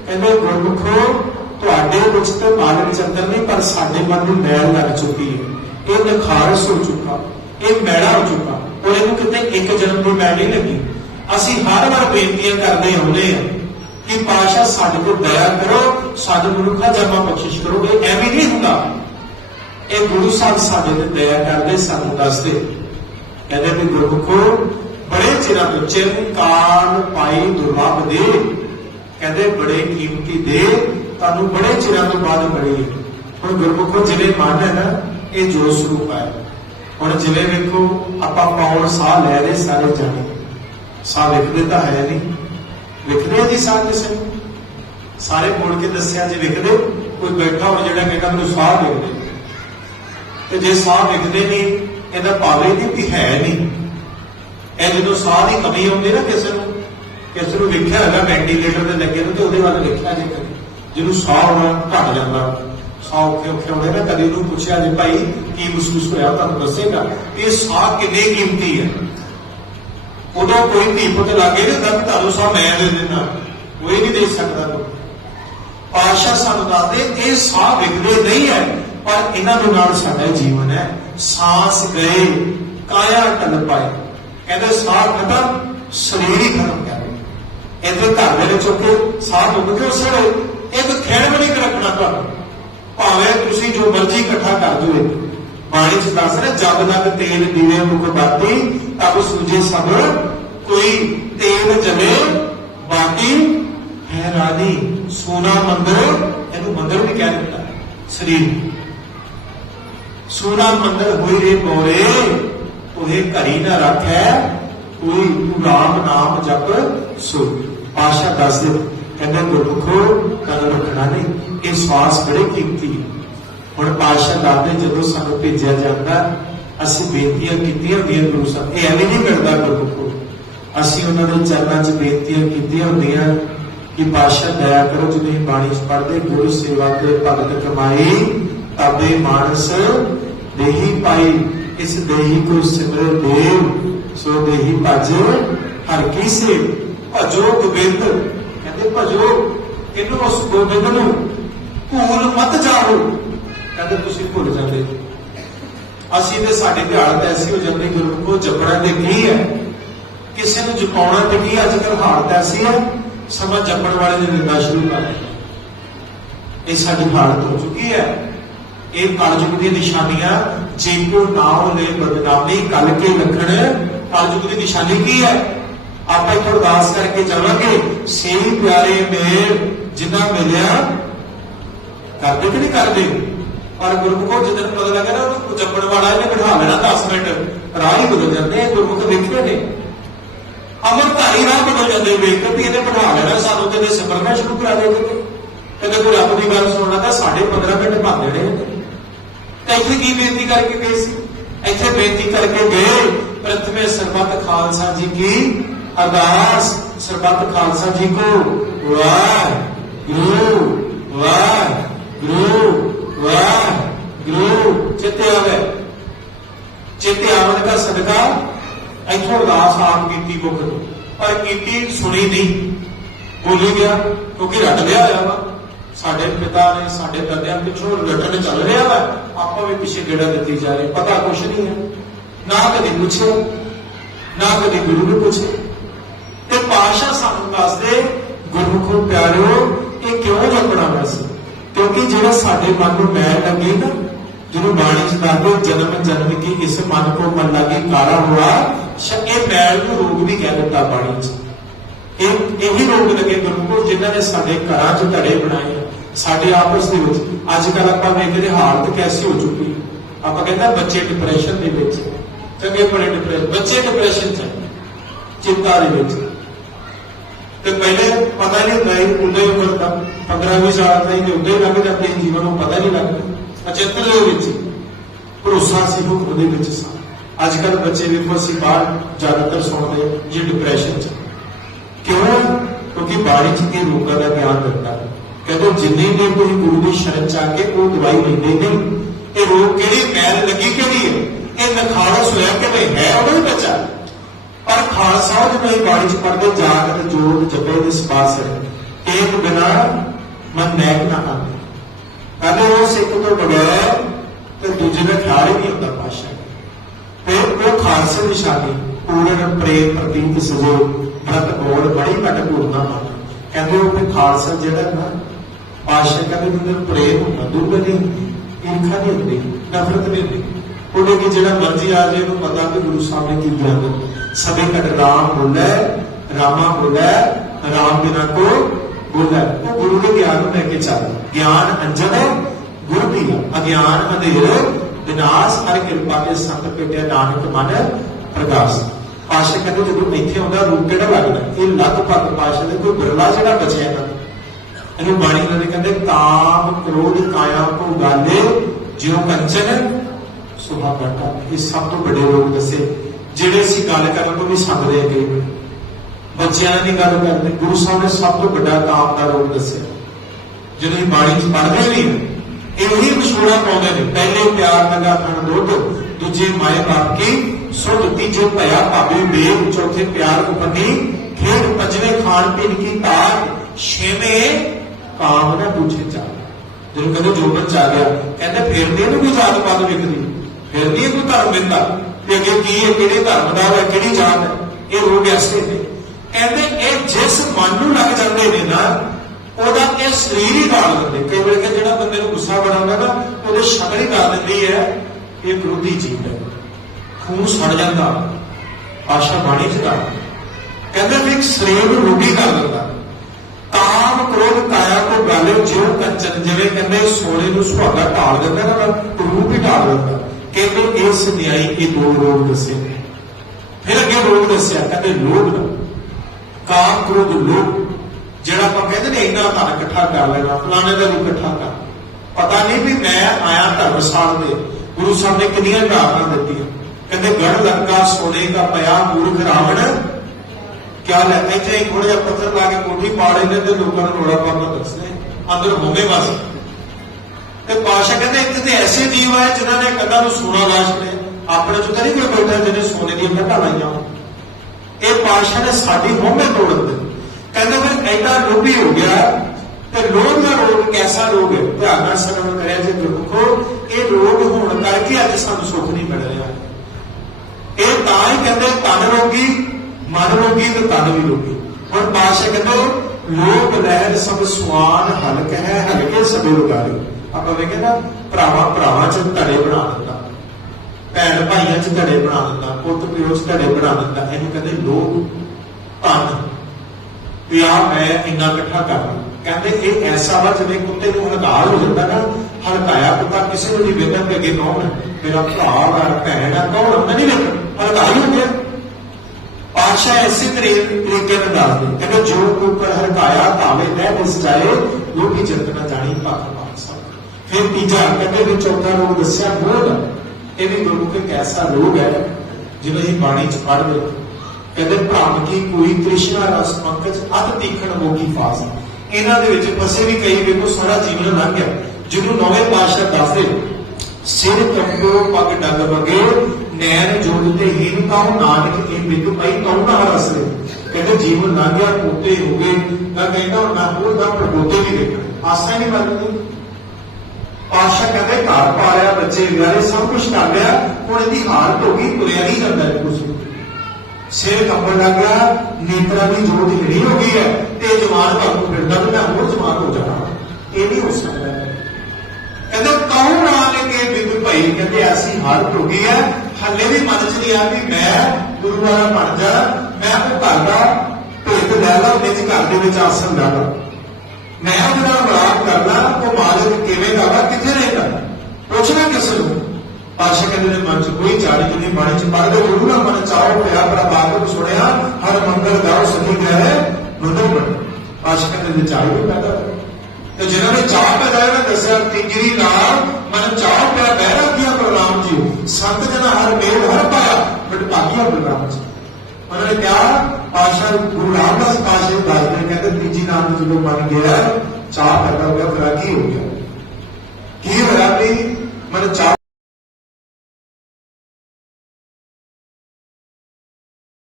ਕਹਿੰਦੇ ਗੁਰਮੁਖੋ, ਤੁਹਾਡੇ ਵਿੱਚ ਤੇ ਮਾਲਕ ਚੰਦਰ ਨਹੀਂ, ਪਰ ਸਾਡੇ ਮਨ ਨੂੰ ਮੈਲ ਲੱਗ ਚੁੱਕੀ ਹੈ। ਇਹ ਨਖਾਰਸ ਹੋ ਚੁੱਕਾ, ਇਹ ਮੈਲਾ ਹੋ ਚੁੱਕਾ। ਔਰ ਇਹਨੂੰ ਕਿਤੇ ਇੱਕ ਜਨਮ ਦੀ ਮੈਲ ਨਹੀਂ ਲੱਗੀ। ਅਸੀਂ ਹਰ ਵਾਰ ਬੇਨਤੀਆਂ ਕਰਦੇ ਆਉਂਦੇ ਆ ਕਿ ਪਾਸ਼ਾ ਸਾਡੇ ਕੋਲ ਦਇਆ ਕਰੋ, ਸਾਡੇ ਮਨੁੱਖਾ ਜਨਮ ਬਖਸ਼ਿਸ਼ ਕਰੋ। ਇਹ ਐਵੇਂ ਨਹੀਂ ਹੁੰਦਾ। ਇਹ ਗੁਰੂ ਸਾਹਿਬ ਸਾਡੇ ਤੇ ਦਇਆ ਕਰਦੇ, ਸਾਨੂੰ ਦੱਸਦੇ। ਕਹਿੰਦੇ ਵੀ ਗੁਰਮੁਖੋ ਬੜੇ ਚਿਰਾਂ ਤੋਂ ਚਿੰਨ ਕਾਲ ਪਾਈ ਦੁਰਲਭ ਦੇ। ਕਹਿੰਦੇ, ਬੜੇ ਕੀਮਤੀ ਦੇ, ਤੁਹਾਨੂੰ ਬੜੇ ਚਿਰਾਂ ਤੋਂ ਬਾਅਦ ਮਿਲੀ। ਹੁਣ ਗੁਰਮੁਖੋ, ਜਿਵੇਂ ਮਨ ਹੈ ਨਾ, ਇਹ ਜੋ ਸਰੂਪ ਹੈ। ਹੁਣ ਜਿਵੇਂ ਵੇਖੋ, ਆਪਾਂ ਪੌਣ ਸਾਹ ਲੈ ਰਹੇ ਸਾਰੇ ਜਾਣੇ। ਸਾਹ ਲਿਖਦੇ ਤਾਂ ਹੈ ਨਹੀਂ। ਵਿਖਦੇ ਜੀ ਸਾਹ ਕਿਸੇ ਨੂੰ? ਸਾਰੇ ਮੁੜ ਕੇ ਦੱਸਿਆ ਜੇ ਵਿਖਦੇ, ਕੋਈ ਬੈਠਾ ਹੋ ਜਿਹੜਾ ਕਹਿੰਦਾ, ਮੈਨੂੰ ਸਾਹ ਦੇ ਤੇ ਜੇ ਸਾਹ ਲਿਖਦੇ ਨਹੀਂ ਇਹਦਾ ਭਾਵੇਂ ਨਹੀਂ ਵੀ ਹੈ ਨਹੀਂ। ਇਹ ਜਦੋਂ ਸਾਹ ਦੀ ਕਮੀ ਆਉਂਦੀ ਨਾ ਕਿਸੇ ਨੂੰ ਕਿਸੇ ਨੂੰ ਵੇਖਿਆ ਹੈਗਾ ਵੈਂਟੀਲੇਟਰ ਤੇ ਲੱਗੇ ਨੂੰ ਤੇ ਉਹਦੇ ਵੱਲ ਵੇਖਿਆ ਜੇ ਕਦੇ। ਜਿਹਨੂੰ ਸਾਹ ਆਉਣਾ ਘਟ ਜਾਂਦਾ। ਸਾਹ ਔਖੇ ਔਖੇ ਹੁੰਦੇ ਨਾ, ਕਦੇ ਉਹਨੂੰ ਪੁੱਛਿਆ ਜੇ ਭਾਈ ਕੀ ਮਹਿਸੂਸ ਹੋਇਆ, ਤੁਹਾਨੂੰ ਦੱਸੇਗਾ। ਇਹ ਸਾਹ ਕਿੰਨੇ ਕੀਮਤੀ ਹੈ? ਉਦੋਂ ਕੋਈ ਧੀ ਪੁੱਤ ਲਾਗੇ ਨਹੀਂ ਹੁੰਦਾ ਤੁਹਾਨੂੰ ਸਾਹ ਮੈਂ ਦੇ ਦਿੰਦਾ। ਕੋਈ ਨਹੀਂ ਦੇ ਸਕਦਾ ਕੋਈ। ਪਾਸ਼ਾ ਸਾਨੂੰ ਦੱਸਦੇ, ਇਹ ਸਾਹ ਵਿਗੜੇ ਨਹੀਂ ਹੈ, ਪਰ ਇਹਨਾਂ ਦੇ ਨਾਲ ਸਾਡਾ ਜੀਵਨ ਹੈ। ਸਾਹ ਗਏ ਕਾਇਆ ਟਲ ਪਾਏ। ਕਹਿੰਦੇ ਸਾਹ ਖਤਮ ਸਰੀਰ ਹੀ ਖਤਮ ਕਰ ਇਹਦੇ ਘਰ ਦੇ ਵਿੱਚ ਉੱਥੇ ਸਾਹ ਡੁੱਬ ਕੇ ਉਸੇ ਵੇਲੇ ਇੱਕ ਖੈਰ ਵੀ ਨਹੀਂ ਰੱਖਣਾ ਤੁਹਾਨੂੰ। ਭਾਵੇਂ ਤੁਸੀਂ ਜੋ ਮਰਜ਼ੀ ਇਕੱਠਾ ਕਰ ਦਿਓ ਬਾਣੀ ਚ ਦੱਸ ਰਿਹਾ, ਜਬ ਤੱਕ ਤੇਲ ਦੀਵੇ ਮੁਖ ਬਾਤੀ, ਤਬ ਸੂਝੇ ਸਭ ਕੋਈ ਤੇਲ ਜਲੇ ਬਾਕੀ ਹੈ ਰਾਣੀ। ਸੋਨਾ ਮੰਦਰ, ਇਹਨੂੰ ਮੰਦਰ ਵੀ ਕਹਿ ਦਿੰਦਾ ਸਰੀਰ। ਸੋਨਾ ਮੰਦਰ ਹੋਈ ਰੇ ਮੋਰੇ ਤੋਹੇ ਘਰੀ ਨਾ ਰੱਖੈ ਕੋਈ ਤੂੰ ਰਾਮ ਨਾਮ ਜਪ ਸੋ ਆਸ਼ਾ ਦੱਸ ਦੇ, ਕਹਿੰਦੇ, ਗੁਰਮੁਖੋ ਕਦਰ ਰੱਖਣਾ ਨਹੀਂ। ਇਹ ਸਵਾਸ ਬੜੇ ਕੀਮਤੀ ਹੈ। ਹੁਣ ਪਾਸ਼ਾ ਦਾਦੇ ਜਦੋਂ ਸਾਨੂੰ ਭੇਜਿਆ ਜਾਂਦਾ, ਅਸੀਂ ਬੇਨਤੀਆਂ ਕੀਤੀਆਂ ਹੁੰਦੀਆਂ ਗੁਰੂ ਸਾਹਿਬ। ਇਹ ਐਵੇਂ ਨਹੀਂ ਕਰਦਾ ਗੁਰਮੁਖੋ। ਅਸੀਂ ਉਹਨਾਂ ਦੇ ਚਰਨਾਂ 'ਚ ਬੇਨਤੀਆਂ ਕੀਤੀਆਂ ਹੁੰਦੀਆਂ ਕਿ ਪਾਸ਼ਾ ਦਇਆ ਕਰੋ ਜਦੋਂ ਬਾਣੀ 'ਚ ਪੜਦੇ ਗੁਰੂ ਸੇਵਾ ਤੇ ਭਗਤ ਕਮਾਈ ਤਬੇ ਮਾਨਸ ਦੇਹੀ ਪਾਈ। ਇਸ ਦੇਹੀ ਕੋ ਸਿਮਰੇ ਦੇਵ, ਸੋ ਦੇਹੀ ਭਜ ਹਰ ਕੀ ਭਜੋ ਗੋਬਿੰਦ। ਕਹਿੰਦੇ, ਭਜੋ, ਇਹਨੂੰ ਉਸ ਗੋਬਿੰਦ ਨੂੰ ਭੂਲ ਮਤ ਜਾਓ ਕਹਿੰਦੇ, ਤੁਸੀਂ ਭੁੱਲ ਜਾਂਦੇ ਅਸੀਂ ਤੇ ਸਾਡੇ ਦੀ ਹਾਲਤ ਐਸੀ ਹੋ ਜਾਂਦੀ ਗੁਰੂ ਕੋ ਜਪਣਾ ਤੇ ਕੀ ਹੈ? ਕਿਸੇ ਨੂੰ ਜਪਾਉਣਾ ਤੇ ਕੀ ਅੱਜ ਕੱਲ੍ਹ ਹਾਲਤ ਐਸੀ ਹੈ, ਸਮਾਂ ਜਪਣ ਵਾਲੇ ਨੇ ਨਿੰਦਾ ਸ਼ੁਰੂ ਕਰ ਦਿੱਤੀ। ਇਹ ਸਾਡੀ ਹਾਲਤ ਹੋ ਚੁੱਕੀ ਹੈ। ਇਹ ਕਲਯੁਗ ਦੀਆਂ ਨਿਸ਼ਾਨੀਆਂ ਜੇ ਕੋ ਨਾਮ ਬਦਨਾਮੀ ਕਲ ਕੇ ਲਖਣ ਕਲਯੁਗ ਦੀ ਨਿਸ਼ਾਨੀ ਕੀ ਹੈ? ਆਪਾਂ ਇੱਕ ਅਰਦਾਸ ਕਰਕੇ ਜਾਵਾਂਗੇ ਸੇ ਪਿਆਰੇ ਮੇਰ ਜਿਨ੍ਹਾਂ ਮਿਲਿਆ, ਕਰਦੇ ਕਿ ਨਹੀਂ ਕਰਦੇ? ਪਰ ਗੁਰਮੁਖੋ, ਜਦੋਂ ਪਤਾ ਲੱਗਾ ਨਾ, ਉਹਨੂੰ ਜੰਮਣ ਵਾਲਾ ਇਹਨੇ ਬਿਠਾ ਲੈਣਾ 10 ਮਿੰਟ। ਰਾਹ ਹੀ ਬਦਲ ਜਾਂਦੇ ਗੁਰਮੁਖ ਵੇਖੇ ਨੇ। ਅਮਰਧਾਰੀ ਰਾਹ ਬਦਲ ਜਾਂਦੇ ਵੇਖ ਕੇ ਵੀ ਇਹਨੇ ਬਿਠਾ ਲੈਣਾ, ਸਾਨੂੰ ਤੇ ਇਹਨੇ ਸਿਮਰਨਾ ਸ਼ੁਰੂ ਕਰਾ ਦੇ ਕਦੇ ਕੋਈ ਰੱਬ ਦੀ ਗੱਲ ਸੁਣਨਾ ਤਾਂ ਸਾਡੇ 15 ਮਿੰਟ ਭਰ ਨੇ ਤਾਂ ਇੱਥੇ ਕੀ ਬੇਨਤੀ ਕਰਕੇ ਗਏ ਸੀ। ਇੱਥੇ ਬੇਨਤੀ ਕਰਕੇ ਗਏ, ਪ੍ਰਥਮੇ ਸਰਬੱਤ ਖਾਲਸਾ ਜੀ ਕੀ ਅਰਦਾਸ, ਸਰਬੱਤ ਖਾਲਸਾ ਜੀ ਕੋ ਵਾਹਿਗੁਰੂ ਵਾਹਿਗੁਰੂ ਵਾਹਿਗੁਰੂ। ਚਿੱਤੇ ਆਵੇ। ਚਿੱਤੇ ਆਵਣ ਦਾ ਸਦਕਾ ਇੱਥੋਂ ਅਰਦਾਸ ਆਪ ਕੀਤੀ ਮੁਖ ਪਰ ਕੀਤੀ ਸੁਣੀ ਨਹੀਂ। ਬੋਲੀ ਗਿਆ, ਕਿਉਂਕਿ ਰੱਟ ਲਿਆ ਹੋਇਆ ਵਾ। ਸਾਡੇ ਪਿਤਾ ਨੇ, ਸਾਡੇ ਦਾਦਿਆਂ ਪਿੱਛੋਂ ਰਟਣ ਚੱਲ ਰਿਹਾ ਵਾ। ਆਪਾਂ ਵੀ ਪਿੱਛੇ ਗੇੜਾ ਦਿੱਤੀ ਜਾ ਰਹੇ। ਪਤਾ ਕੁਛ ਨਹੀਂ ਹੈ। ਨਾ ਕਦੀ ਪੁੱਛੇ, ਨਾ ਕਦੀ ਗੁਰੂ ਨੂੰ ਪੁੱਛੇ। ਤੇ ਪਾਸ਼ਾ ਸਾਨੂੰ ਦੱਸਦੇ, ਗੁਰਮੁਖੋ ਪਿਆਰਿਓ, ਇਹ ਕਿਉਂ ਜਪਣਾ ਵੈਸੇ? ਕਿਉਂਕਿ ਜਿਹੜਾ ਸਾਡੇ ਮਨ ਨੂੰ ਮੈਲ ਲੱਗੇ ਨਾ, ਜਿਹਨੂੰ ਬਾਣੀ ਚ ਦੱਸਦੇ, ਜਨਮ ਜਨਮ ਕੀ ਇਸ ਮਨ ਕੋ ਮਨ ਲੱਗੀ ਕਾਲਾ ਹੋਆ ਸ਼ੱਕੇ ਮੈਲ ਨੂੰ ਰੋਗ ਵੀ ਕਹਿ ਦਿੱਤਾ ਬਾਣੀ ਚ। ਇਹ ਇਹੀ ਰੋਗ ਲੱਗੇ ਗੁਰੂ ਗੁਰਮੁਖੋ, ਜਿਨ੍ਹਾਂ ਨੇ ਸਾਡੇ ਘਰਾਂ 'ਚ ਧੜੇ ਬਣਾਏ। ਸਾਡੇ ਆਪਸ ਦੇ ਵਿੱਚ ਅੱਜ ਕੱਲ ਆਪਾਂ ਵੇਖਦੇ ਹਾਲਤ ਕੈਸੀ ਹੋ ਚੁੱਕੀ ਹੈ। ਆਪਾਂ ਕਹਿੰਦਾ ਬੱਚੇ ਡਿਪਰੈਸ਼ਨ ਦੇ ਵਿੱਚ ਚੰਗੇ ਬੜੇ ਡਿਪਰੈਸ਼ਨ ਬੱਚੇ ਡਿਪਰੈਸ਼ਨ 'ਚ ਚਿੰਤਾ ਦੇ ਵਿੱਚ ਤੇ ਪਹਿਲੇ ਪਤਾ ਨਹੀਂ ਹੁੰਦਾ ਇਹ ਹੁੰਦੇ ਉਮਰ ਦਾ 15 20 ਸਾਲ ਦਾ ਹੀ ਤੇ ਹੁੰਦੇ ਲੱਗ ਜਾਂਦੇ ਜੀਵਨ ਨੂੰ ਪਤਾ ਨਹੀਂ ਲੱਗਦਾ। ਅਚੇਤਨ ਦੇ ਵਿੱਚ ਭਰੋਸਾ ਸੀ ਹੁਕਮ ਦੇ ਵਿੱਚ ਸਾ। ਅੱਜ ਕੱਲ ਬੱਚੇ ਵੇਖੋ ਅਸੀਂ ਬਾਹਰ ਜ਼ਿਆਦਾਤਰ ਸੁਣਦੇ ਜੇ ਡਿਪਰੈਸ਼ਨ 'ਚ ਕਿਉਂ? ਕਿਉਂਕਿ ਬਾੜੀ ਚ ਇਹ ਰੋਗਾਂ ਦਾ ਗਿਆਨ ਦਿੱਤਾ ਕਹਿੰਦੇ ਜਿੰਨੇ ਨੇ ਕੋਈ ਗੁਰੂ ਦੀ ਸ਼ਰਨ ਚ ਆ ਕੇ ਉਹ ਦਵਾਈ ਲੈਂਦੇ ਨਹੀਂ ਇਹ ਰੋਗ ਕਿਹੜੀ ਮੈਲ ਲੱਗੀ ਕਿਹੜੀ ਹੈ? ਇਹ ਨਖਾਲਸ ਹੋਇਆ ਕਿ ਹੈ ਉਹਦਾ ਹੀ ਬੱਚਾ ਪਰ ਖਾਲਸਾ ਜਦੋਂ ਇਹ ਬਾਣੀ ਚ ਪੜਦੇ ਜਾਗਤ ਜੋਤ ਜਪੇ ਦੇ ਸਪਾਸ ਹੈ ਇੱਕ ਬਿਨਾ ਮਨ ਨੈਕ ਨਾ ਆਵੇ। ਕਹਿੰਦੇ ਉਹ ਸਿੱਖ ਤੋਂ ਬਗੈਰ ਤੇ ਦੂਜੇ ਦਾ ਖਿਆਲ ਹੀ ਨਹੀਂ ਹੁੰਦਾ ਪਾਸ਼ਾ ਤੇ ਉਹ ਖਾਲਸੇ ਨਿਸ਼ਾਨੀ ਪੂਰਨ ਪ੍ਰੇਮ, ਪ੍ਰਤੀਤ ਸਜੋ ਬ੍ਰਤ ਬੋੜ ਬੜੀ ਘਟ ਘੂਰਨਾ ਕਹਿੰਦੇ ਉਹ ਵੀ ਖਾਲਸਾ ਜਿਹੜਾ ਨਾ ਪਾਸ਼ਾ ਕਹਿੰਦੇ ਮੈਨੂੰ ਪ੍ਰੇਮ ਹੁੰਦਾ ਦੁੱਧ ਨਹੀਂ ਈਰਖਾ ਨਹੀਂ ਹੁੰਦੀ, ਨਫ਼ਰਤ ਨਹੀਂ ਹੁੰਦੀ। ਉਹਦੇ ਕਿ ਜਿਹੜਾ ਮਰਜ਼ੀ ਆ ਜਾਏ, ਉਹਨੂੰ ਪਤਾ ਕਿ ਗੁਰੂ ਸਾਹਿਬ ਨੇ ਕੀ ਬਿਆਨ ਸਭੇ ਕਟ ਰਾਮ ਬੋਲੇ, ਰਾਮਾ ਬੋਲੇ, ਰਾਮ ਬਿਨਾ ਕੋ ਬੋਲੇ। ਉਹ ਗੁਰੂ ਦੇ ਗਿਆਨ ਨੂੰ ਲੈ ਕੇ ਚੱਲ ਗਿਆਨ ਅੰਜਨ, ਗੁਰ ਦੀਆ ਅਗਿਆਨ ਅੰਧੇਰ, ਵਿਨਾਸ਼, ਹਰ ਕਿਰਪਾ ਦੇ ਸੰਤ ਪੇਟਿਆ ਨਾਨਕ ਮਨ ਪ੍ਰਕਾਸ਼। ਪਾਸ਼ਾ ਕਹਿੰਦੇ ਜਦੋਂ ਇੱਥੇ ਆਉਂਦਾ, ਰੂਪ ਕਿਹੜਾ ਲੱਗਦਾ? ਇਹ ਲਗਭਗ ਪਾਸ਼ਾ ਦੇ ਕੋਈ ਬਿਰਲਾ ਜਿਹੜਾ ਬਚਿਆ ਇਹਨਾਂ ਇਹਨੂੰ ਬਾਣੀ ਦੇ ਕਹਿੰਦੇ ਕਾਮ ਕ੍ਰੋਧ, ਕਾਇਆ ਕੋ ਗਾਲੇ ਜਿਉ ਕੰਚਨ ਸੁਭਾ ਘਟਾ ਇਹ ਸਭ ਤੋਂ ਵੱਡੇ ਰੋਗ ਦੱਸੇ। ਜਿਹੜੇ ਅਸੀਂ ਗੱਲ ਕਰਨ ਤੋਂ ਵੀ ਸੰਗਦੇ ਹੈਗੇ। ਬੱਚਿਆਂ ਦੀ ਗੱਲ ਕਰਦੇ। ਗੁਰੂ ਸਾਹਿਬ ਨੇ ਸਭ ਤੋਂ ਵੱਡਾ ਕਾਮ ਦਾ ਰੋਗ ਦੱਸਿਆ। ਜਦੋਂ ਇਹ ਬਾਣੀ ਚ ਪੜ੍ਹਦੇ ਨਹੀਂ ਇਹੀ ਵਿਛੋੜਾ ਪਾਉਂਦੇ ਨੇ। ਪਹਿਲੇ ਪਿਆਰ ਲਗਾ ਖਣ ਦੁੱਧ, ਦੂਜੇ ਮਾਏ ਬਾਪ ਕੀ, ਸੁਧ, ਤੀਜੇ ਭਇਆ ਭਾਵੇਂ ਬੇਗ ਚੌਥੇ ਪਿਆਰ, ਉਪਨੀ, ਖੇਡ, ਪੰਜਵੇਂ ਖਾਣ ਪੀਣ ਕੀ ਤਾਕ ਛੇਵੇਂ ਕਾਮ ਨਾ ਪੁੱਛੇ ਚਾ ਜਦੋਂ ਕਹਿੰਦੇ ਜੋਬਨ ਚ ਆ ਗਿਆ, ਕਹਿੰਦੇ ਫੇਰ ਤੇ ਇਹਨੂੰ ਕੋਈ ਜਾਤ ਪਾਤ ਵਿਖਦੀ ਫਿਰ ਨਹੀਂ ਕੋਈ ਧਰਮ ਦਿੰਦਾ। ਤੇ ਅੱਗੇ ਕੀ ਹੈ, ਕਿਹੜੇ ਧਰਮ ਦਾ ਹੈ, ਕਿਹੜੀ ਜਾਤ ਹੈ, ਇਹ ਰੋਗ ਐਸੇ ਨੇ। ਕਹਿੰਦੇ ਇਹ ਜਿਸ ਮਨ ਨੂੰ ਲੱਗ ਜਾਂਦੇ ਨੇ ਨਾ, ਉਹਦਾ ਇਹ ਸਰੀਰ ਹੀ ਗਾਲ ਦਿੰਦੇ। ਕਈ ਵਾਰ ਕਿ ਜਿਹੜਾ ਬੰਦੇ ਨੂੰ ਗੁੱਸਾ ਬਣਾਉਂਦਾ ਨਾ, ਉਹਦੇ ਸ਼ਕਲ ਹੀ ਕਰ ਦਿੰਦੀ ਹੈ, ਇਹ ਵਿਰੋਧੀ ਜੀਵ ਹੈ। ਖੂਨ ਸੜ ਜਾਂਦਾ ਆਸ਼ਾ ਬਾਣੀ ਚ ਦਾ ਕਹਿੰਦੇ ਵੀ ਇੱਕ ਸਰੀਰ ਨੂੰ ਰੋਗੀ ਕਰ ਦਿੰਦਾ। ਕਾਮ ਕ੍ਰੋਧ ਕਾਇਆ ਕੋ ਗਾਲੇ ਜਿਉ ਕੰਚਨ, ਜਿਵੇਂ ਕਹਿੰਦੇ ਸੋਨੇ ਨੂੰ ਸੁਹਾਗਾ ਢਾਲ ਦਿੰਦਾ ਨਾ ਰੂਪ ਹੀ ਢਾਲ ਦਿੰਦਾ। ਕਹਿੰਦੇ ਇਸ ਨਿਆਈ ਇਹ ਦੋ ਰੋਗ ਦੱਸੇ ਫਿਰ ਅੱਗੇ ਰੋਗ ਦੱਸਿਆ, ਕਹਿੰਦੇ ਲੋਭ ਕਾਮ ਕ੍ਰੋਧ ਲੋਭ, ਜਿਹੜਾ ਆਪਾਂ ਕਹਿੰਦੇ ਨੇ ਇੰਨਾ ਧਨ ਇਕੱਠਾ ਕਰ ਲੈਣਾ, ਫਲਾਣੇ ਦਾ ਵੀ ਇਕੱਠਾ ਕਰ। ਪਤਾ ਨਹੀਂ ਵੀ ਮੈਂ ਆਇਆ ਧਰਮਸਾਲ ਦੇ ਗੁਰੂ ਸਾਹਿਬ ਨੇ ਕਿੰਨੀਆਂ ਡਾਕਾਂ ਦਿੱਤੀਆਂ। ਕਹਿੰਦੇ ਗੜ ਲੰਕਾ ਸੋਨੇ ਦਾ ਪਿਆ, ਮੂਰਖ ਰਾਵਣ ਕਿਆ ਲੈ, ਇੱਥੇ ਇੱਕ ਥੋੜਾ ਜਿਹਾ ਪੱਥਰ ਲਾ ਕੇ ਪਾ ਲੈਂਦੇ ਤੇ ਲੋਕਾਂ ਨੂੰ ਰੋੜਾ ਪਾਉਂਦਾ ਦੱਸਦੇ। ਅੰਦਰ ਹੋਵੇ ਬਸ। ਤੇ ਪਾਸ਼ਾ ਕਹਿੰਦੇ, ਇੱਕ ਤੇ ਐਸੇ ਜੀਵ ਆਏ ਜਿਨ੍ਹਾਂ ਨੇ ਕੰਨਾਂ ਨੂੰ ਸੋਨਾ ਲਾ ਛੜਿਆ ਆਪਣੇ ਚੋਂ ਤਾਂ ਕੋਈ ਬੈਠਾ ਜਿਹਨੇ ਸੋਨੇ ਦੀਆਂ ਘਟਾ ਲਾਈਆਂ ਇਹ ਪਾਸ਼ਾ ਨੇ ਸਾਡੀ ਹੋਂਦੇ ਤੋੜ ਦਿੱਤੀ। ਕਹਿੰਦਾ ਫਿਰ ਐਡਾ ਲੋਭੀ ਹੋ ਗਿਆ ਤੇ ਲੋਭ ਦਾ ਰੋਗ ਕੈਸਾ ਰੋਗ ਹੈ? ਧਿਆਨ ਨਾਲ ਸਰਵਣ ਕਰਿਆ ਜੇ ਗੁਰਮੁਖੋ, ਇਹ ਰੋਗ ਹੋਣ ਕਰਕੇ ਅੱਜ ਸਾਨੂੰ ਸੁੱਖ ਨਹੀਂ ਮਿਲ ਰਿਹਾ। ਇਹ ਤਾਂ ਹੀ ਕਹਿੰਦੇ ਤਨ ਰੋਗੀ ਮਨ ਰੋਗੀ ਤੇ ਤਨ ਵੀ ਰੋਗੀ। ਹੁਣ ਪਾਸ਼ਾ ਕਹਿੰਦੇ, ਲੋਕ ਲਹਿਰ ਸਭ ਸੁਆਨ ਹਲਕ ਹੈ ਹਲਕੇ ਸਭੇ ਰੁਗਾਰੇ ਆਪਾਂ ਵੇਖੇ ਨਾ, ਭਰਾਵਾਂ ਭਰਾਵਾਂ ਚ ਧੜੇ ਬਣਾ ਦਿੰਦਾ। ਭੈਣ ਭਾਈਆਂ ਚ ਧੜੇ ਬਣਾ ਦਿੰਦਾ, ਪੁੱਤ ਪਿਓ ਚ ਧੜੇ ਬਣਾ ਦਿੰਦਾ। ਇਹਨੂੰ ਕਹਿੰਦੇ ਲੋਕ ਧਨ। ਵੀ ਆ ਮੈਂ ਇੰਨਾ ਇਕੱਠਾ ਕਰ ਕਹਿੰਦੇ ਇਹ ਐਸਾ ਵਾ ਜਿਵੇਂ ਕੁੱਤੇ ਨੂੰ ਹਲਕਾਰ ਹੋ ਜਾਂਦਾ ਨਾ, ਹਲਕਾਇਆ ਕੁੱਤਾ ਕਿਸੇ ਨੂੰ ਨਹੀਂ ਵੇਖਦਾ ਕਿ ਅੱਗੇ ਕੌਣ ਮੇਰਾ ਭਰਾ ਹੈ ਭੈਣ ਹੈ, ਕੌਣ ਹੁੰਦਾ ਨਹੀਂ ਵੇਖਦਾ। ਹਲਕਾਈ ਹੋ ਗਿਆ ਪਾਸ਼ਾ ਇਸੇ ਤਰੀਕੇ ਨਾਲ ਦੱਸਦੇ ਕਹਿੰਦੇ ਜੋ ਉੱਪਰ ਹਲਕਾਇਆ ਤਾਵੇ ਲੈ ਦਿਸ ਜਾਏ, ਲੋਕੀ ਜਗਤ ਜਾਣੀ ਭੱਖ ਪਾਕ ਫਿਰ ਤੀਜਾ ਕਹਿੰਦੇ ਵੀ ਚੌਥਾ ਰੋਗ ਦੱਸਿਆ ਮੋਹ ਇਹ ਵੀ ਗੁਰੂ ਇੱਕ ਐਸਾ ਰੋਗ ਹੈ, ਜਿਹਨੂੰ ਅਸੀਂ ਬਾਣੀ ਚ ਪੜ੍ਹਦੇ ਕਹਿੰਦੇ ਭ੍ਰਮ ਕੀ ਕੋਈ ਤ੍ਰਿਸ਼ਨਾ ਰਸ ਪੰਕਜ ਅਤ ਤੀਖਣ ਮੋਗੀ ਫਾਸ। ਇਹਨਾਂ ਦੇ ਵਿੱਚ ਫਸੇ ਵੀ ਕਈ ਵੇਖੋ ਸਾਰਾ ਜੀਵਨ ਲੰਘ ਗਿਆ। ਜਿਹਨੂੰ ਨੌਵੇਂ ਪਾਤਸ਼ਾਹ ਦੱਸਦੇ, ਸਿਰ ਕੰਬੋ ਪਗ ਡਗ ਵਗੇ ਨੈਣ ਜੋੜ ਤੇ ਹੀਨ ਕਾਉ ਨਾਨਕ ਇਹ ਬਿੰਦ ਪਈ ਕਉ ਨਾ ਰਸਲੇ ਕਹਿੰਦੇ ਜੀਵਨ ਲੰਘ ਗਿਆ ਹੋ ਗਏ। ਮੈਂ ਕਹਿੰਦਾ ਮੈਂ ਹੋਰ ਦਾ ਪ੍ਰਬੋਧੇ ਵੀ ਦੇਖਣਾ ਆਸਾਂ ਨਹੀਂ ਮਰਦੀ ਪਾਸ਼ਾ ਕਹਿੰਦੇ ਘਰ ਪਾਲਿਆ, ਬੱਚੇ ਵਿਆਹੇ, ਸਭ ਕੁਝ ਕਰ ਲਿਆ। ਹੁਣ ਇਹਦੀ ਹਾਲਤ ਹੋ ਗਈ, ਤੁਰਿਆ ਨਹੀਂ ਜਾਂਦਾ ਕੁਝ ਸਿਰ ਕੰਬਣ ਲੱਗ ਗਿਆ, ਨੇਤਰਾਂ ਦੀ ਜੋਤ ਹਿੜੀ ਹੋ ਗਈ ਹੈ, ਤੇ ਜਵਾਨ ਤੁਹਾਨੂੰ ਫਿਰਦਾ ਤੇ ਮੈਂ ਹੋਰ ਜਵਾਨ ਹੋ ਜਾਣਾ। ਇਹ ਨਹੀਂ ਹੋ ਸਕਦਾ ਕਹਿੰਦਾ ਕੌਣ ਆਣ ਕੇ ਬਿੰਦ ਭਈ? ਕਹਿੰਦੇ ਐਸੀ ਹਾਲਤ ਹੋ ਗਈ ਹੈ ਹੱਲੇ ਵੀ ਮਨ ਚ ਨਹੀਂ ਆ ਵੀ ਮੈਂ ਗੁਰੂ ਵਾਲਾ ਬਣ ਜਾ, ਮੈਂ ਉਹ ਘਰ ਦਾ ਭੇਦ ਲੈ ਲਾ ਨਿਜ ਘਰ ਦੇ ਵਿੱਚ ਆਸਣ ਲੈ ਲਾ। ਮੈਂ ਉਹਦੇ ਨਾਲ ਬਰਾਤ ਕਰਨਾ, ਉਹ ਮਾਲਕ ਕਿਵੇਂ ਦਾ ਵਾ, ਕਿੱਥੇ ਰਹੇਗਾ? ਪੁੱਛਣਾ ਕਿਸ ਨੂੰ। ਪਾਸ਼ਾ ਕਹਿੰਦੇ ਨੇ, ਮਨ ਚ ਕੋਈ ਚਾੜੀ ਜਿਹਨੇ ਬਾਣੀ ਚ ਪੜ੍ਹਦੇ ਗੁਰੂ ਨਾ ਮਨ ਚਾਹੋ ਪਿਆ ਬੜਾ ਸੁਣਿਆ, ਹਰ ਮੰਗਲ ਗਾਓ ਸਖੀ ਗਏ ਨੰਦਰ ਬਣ। ਪਾਸ਼ਾ ਕਹਿੰਦੇ ਨੇ ਚਾਹੀ ਪੈਦਾ। ਤੇ ਜਿਨ੍ਹਾਂ ਨੇ ਚਾਹ ਪੈਦਾ ਹੋਇਆ ਦੱਸਿਆ ਤਿੰਗਰੀ ਨਾਲ ਮਨ ਚਾਹ ਪਿਆ ਬਹਿਰਾ ਕੀਆ ਪ੍ਰਣਾਮ ਜੀ? ਸੰਤ ਜਨਾ ਹਰ ਮੇਲ, ਹਰ ਪਾਇਆ ਬਟ ਭਾਗਿਆ ਪ੍ਰਣਾਮ ਜੀ। ਉਹਨਾਂ ਨੇ ਕਿਹਾ ਪਾਸ਼ਾ ਗੁਰੂ ਰਾਮਦਾਸ ਪਾਸ਼ਾ ਜੀ ਦੱਸਦੇ ਨੇ ਕਹਿੰਦੇ ਤੀਜੀ ਨਾਮ ਨੂੰ ਜਦੋਂ ਬਣ ਗਿਆ, ਚਾਹ ਪੈਦਾ ਹੋ ਗਿਆ, ਫਿਰ ਕੀ ਹੋ ਗਿਆ? ਕੀ ਹੋਇਆ ਵੀ ਮਨ ਚਾਹ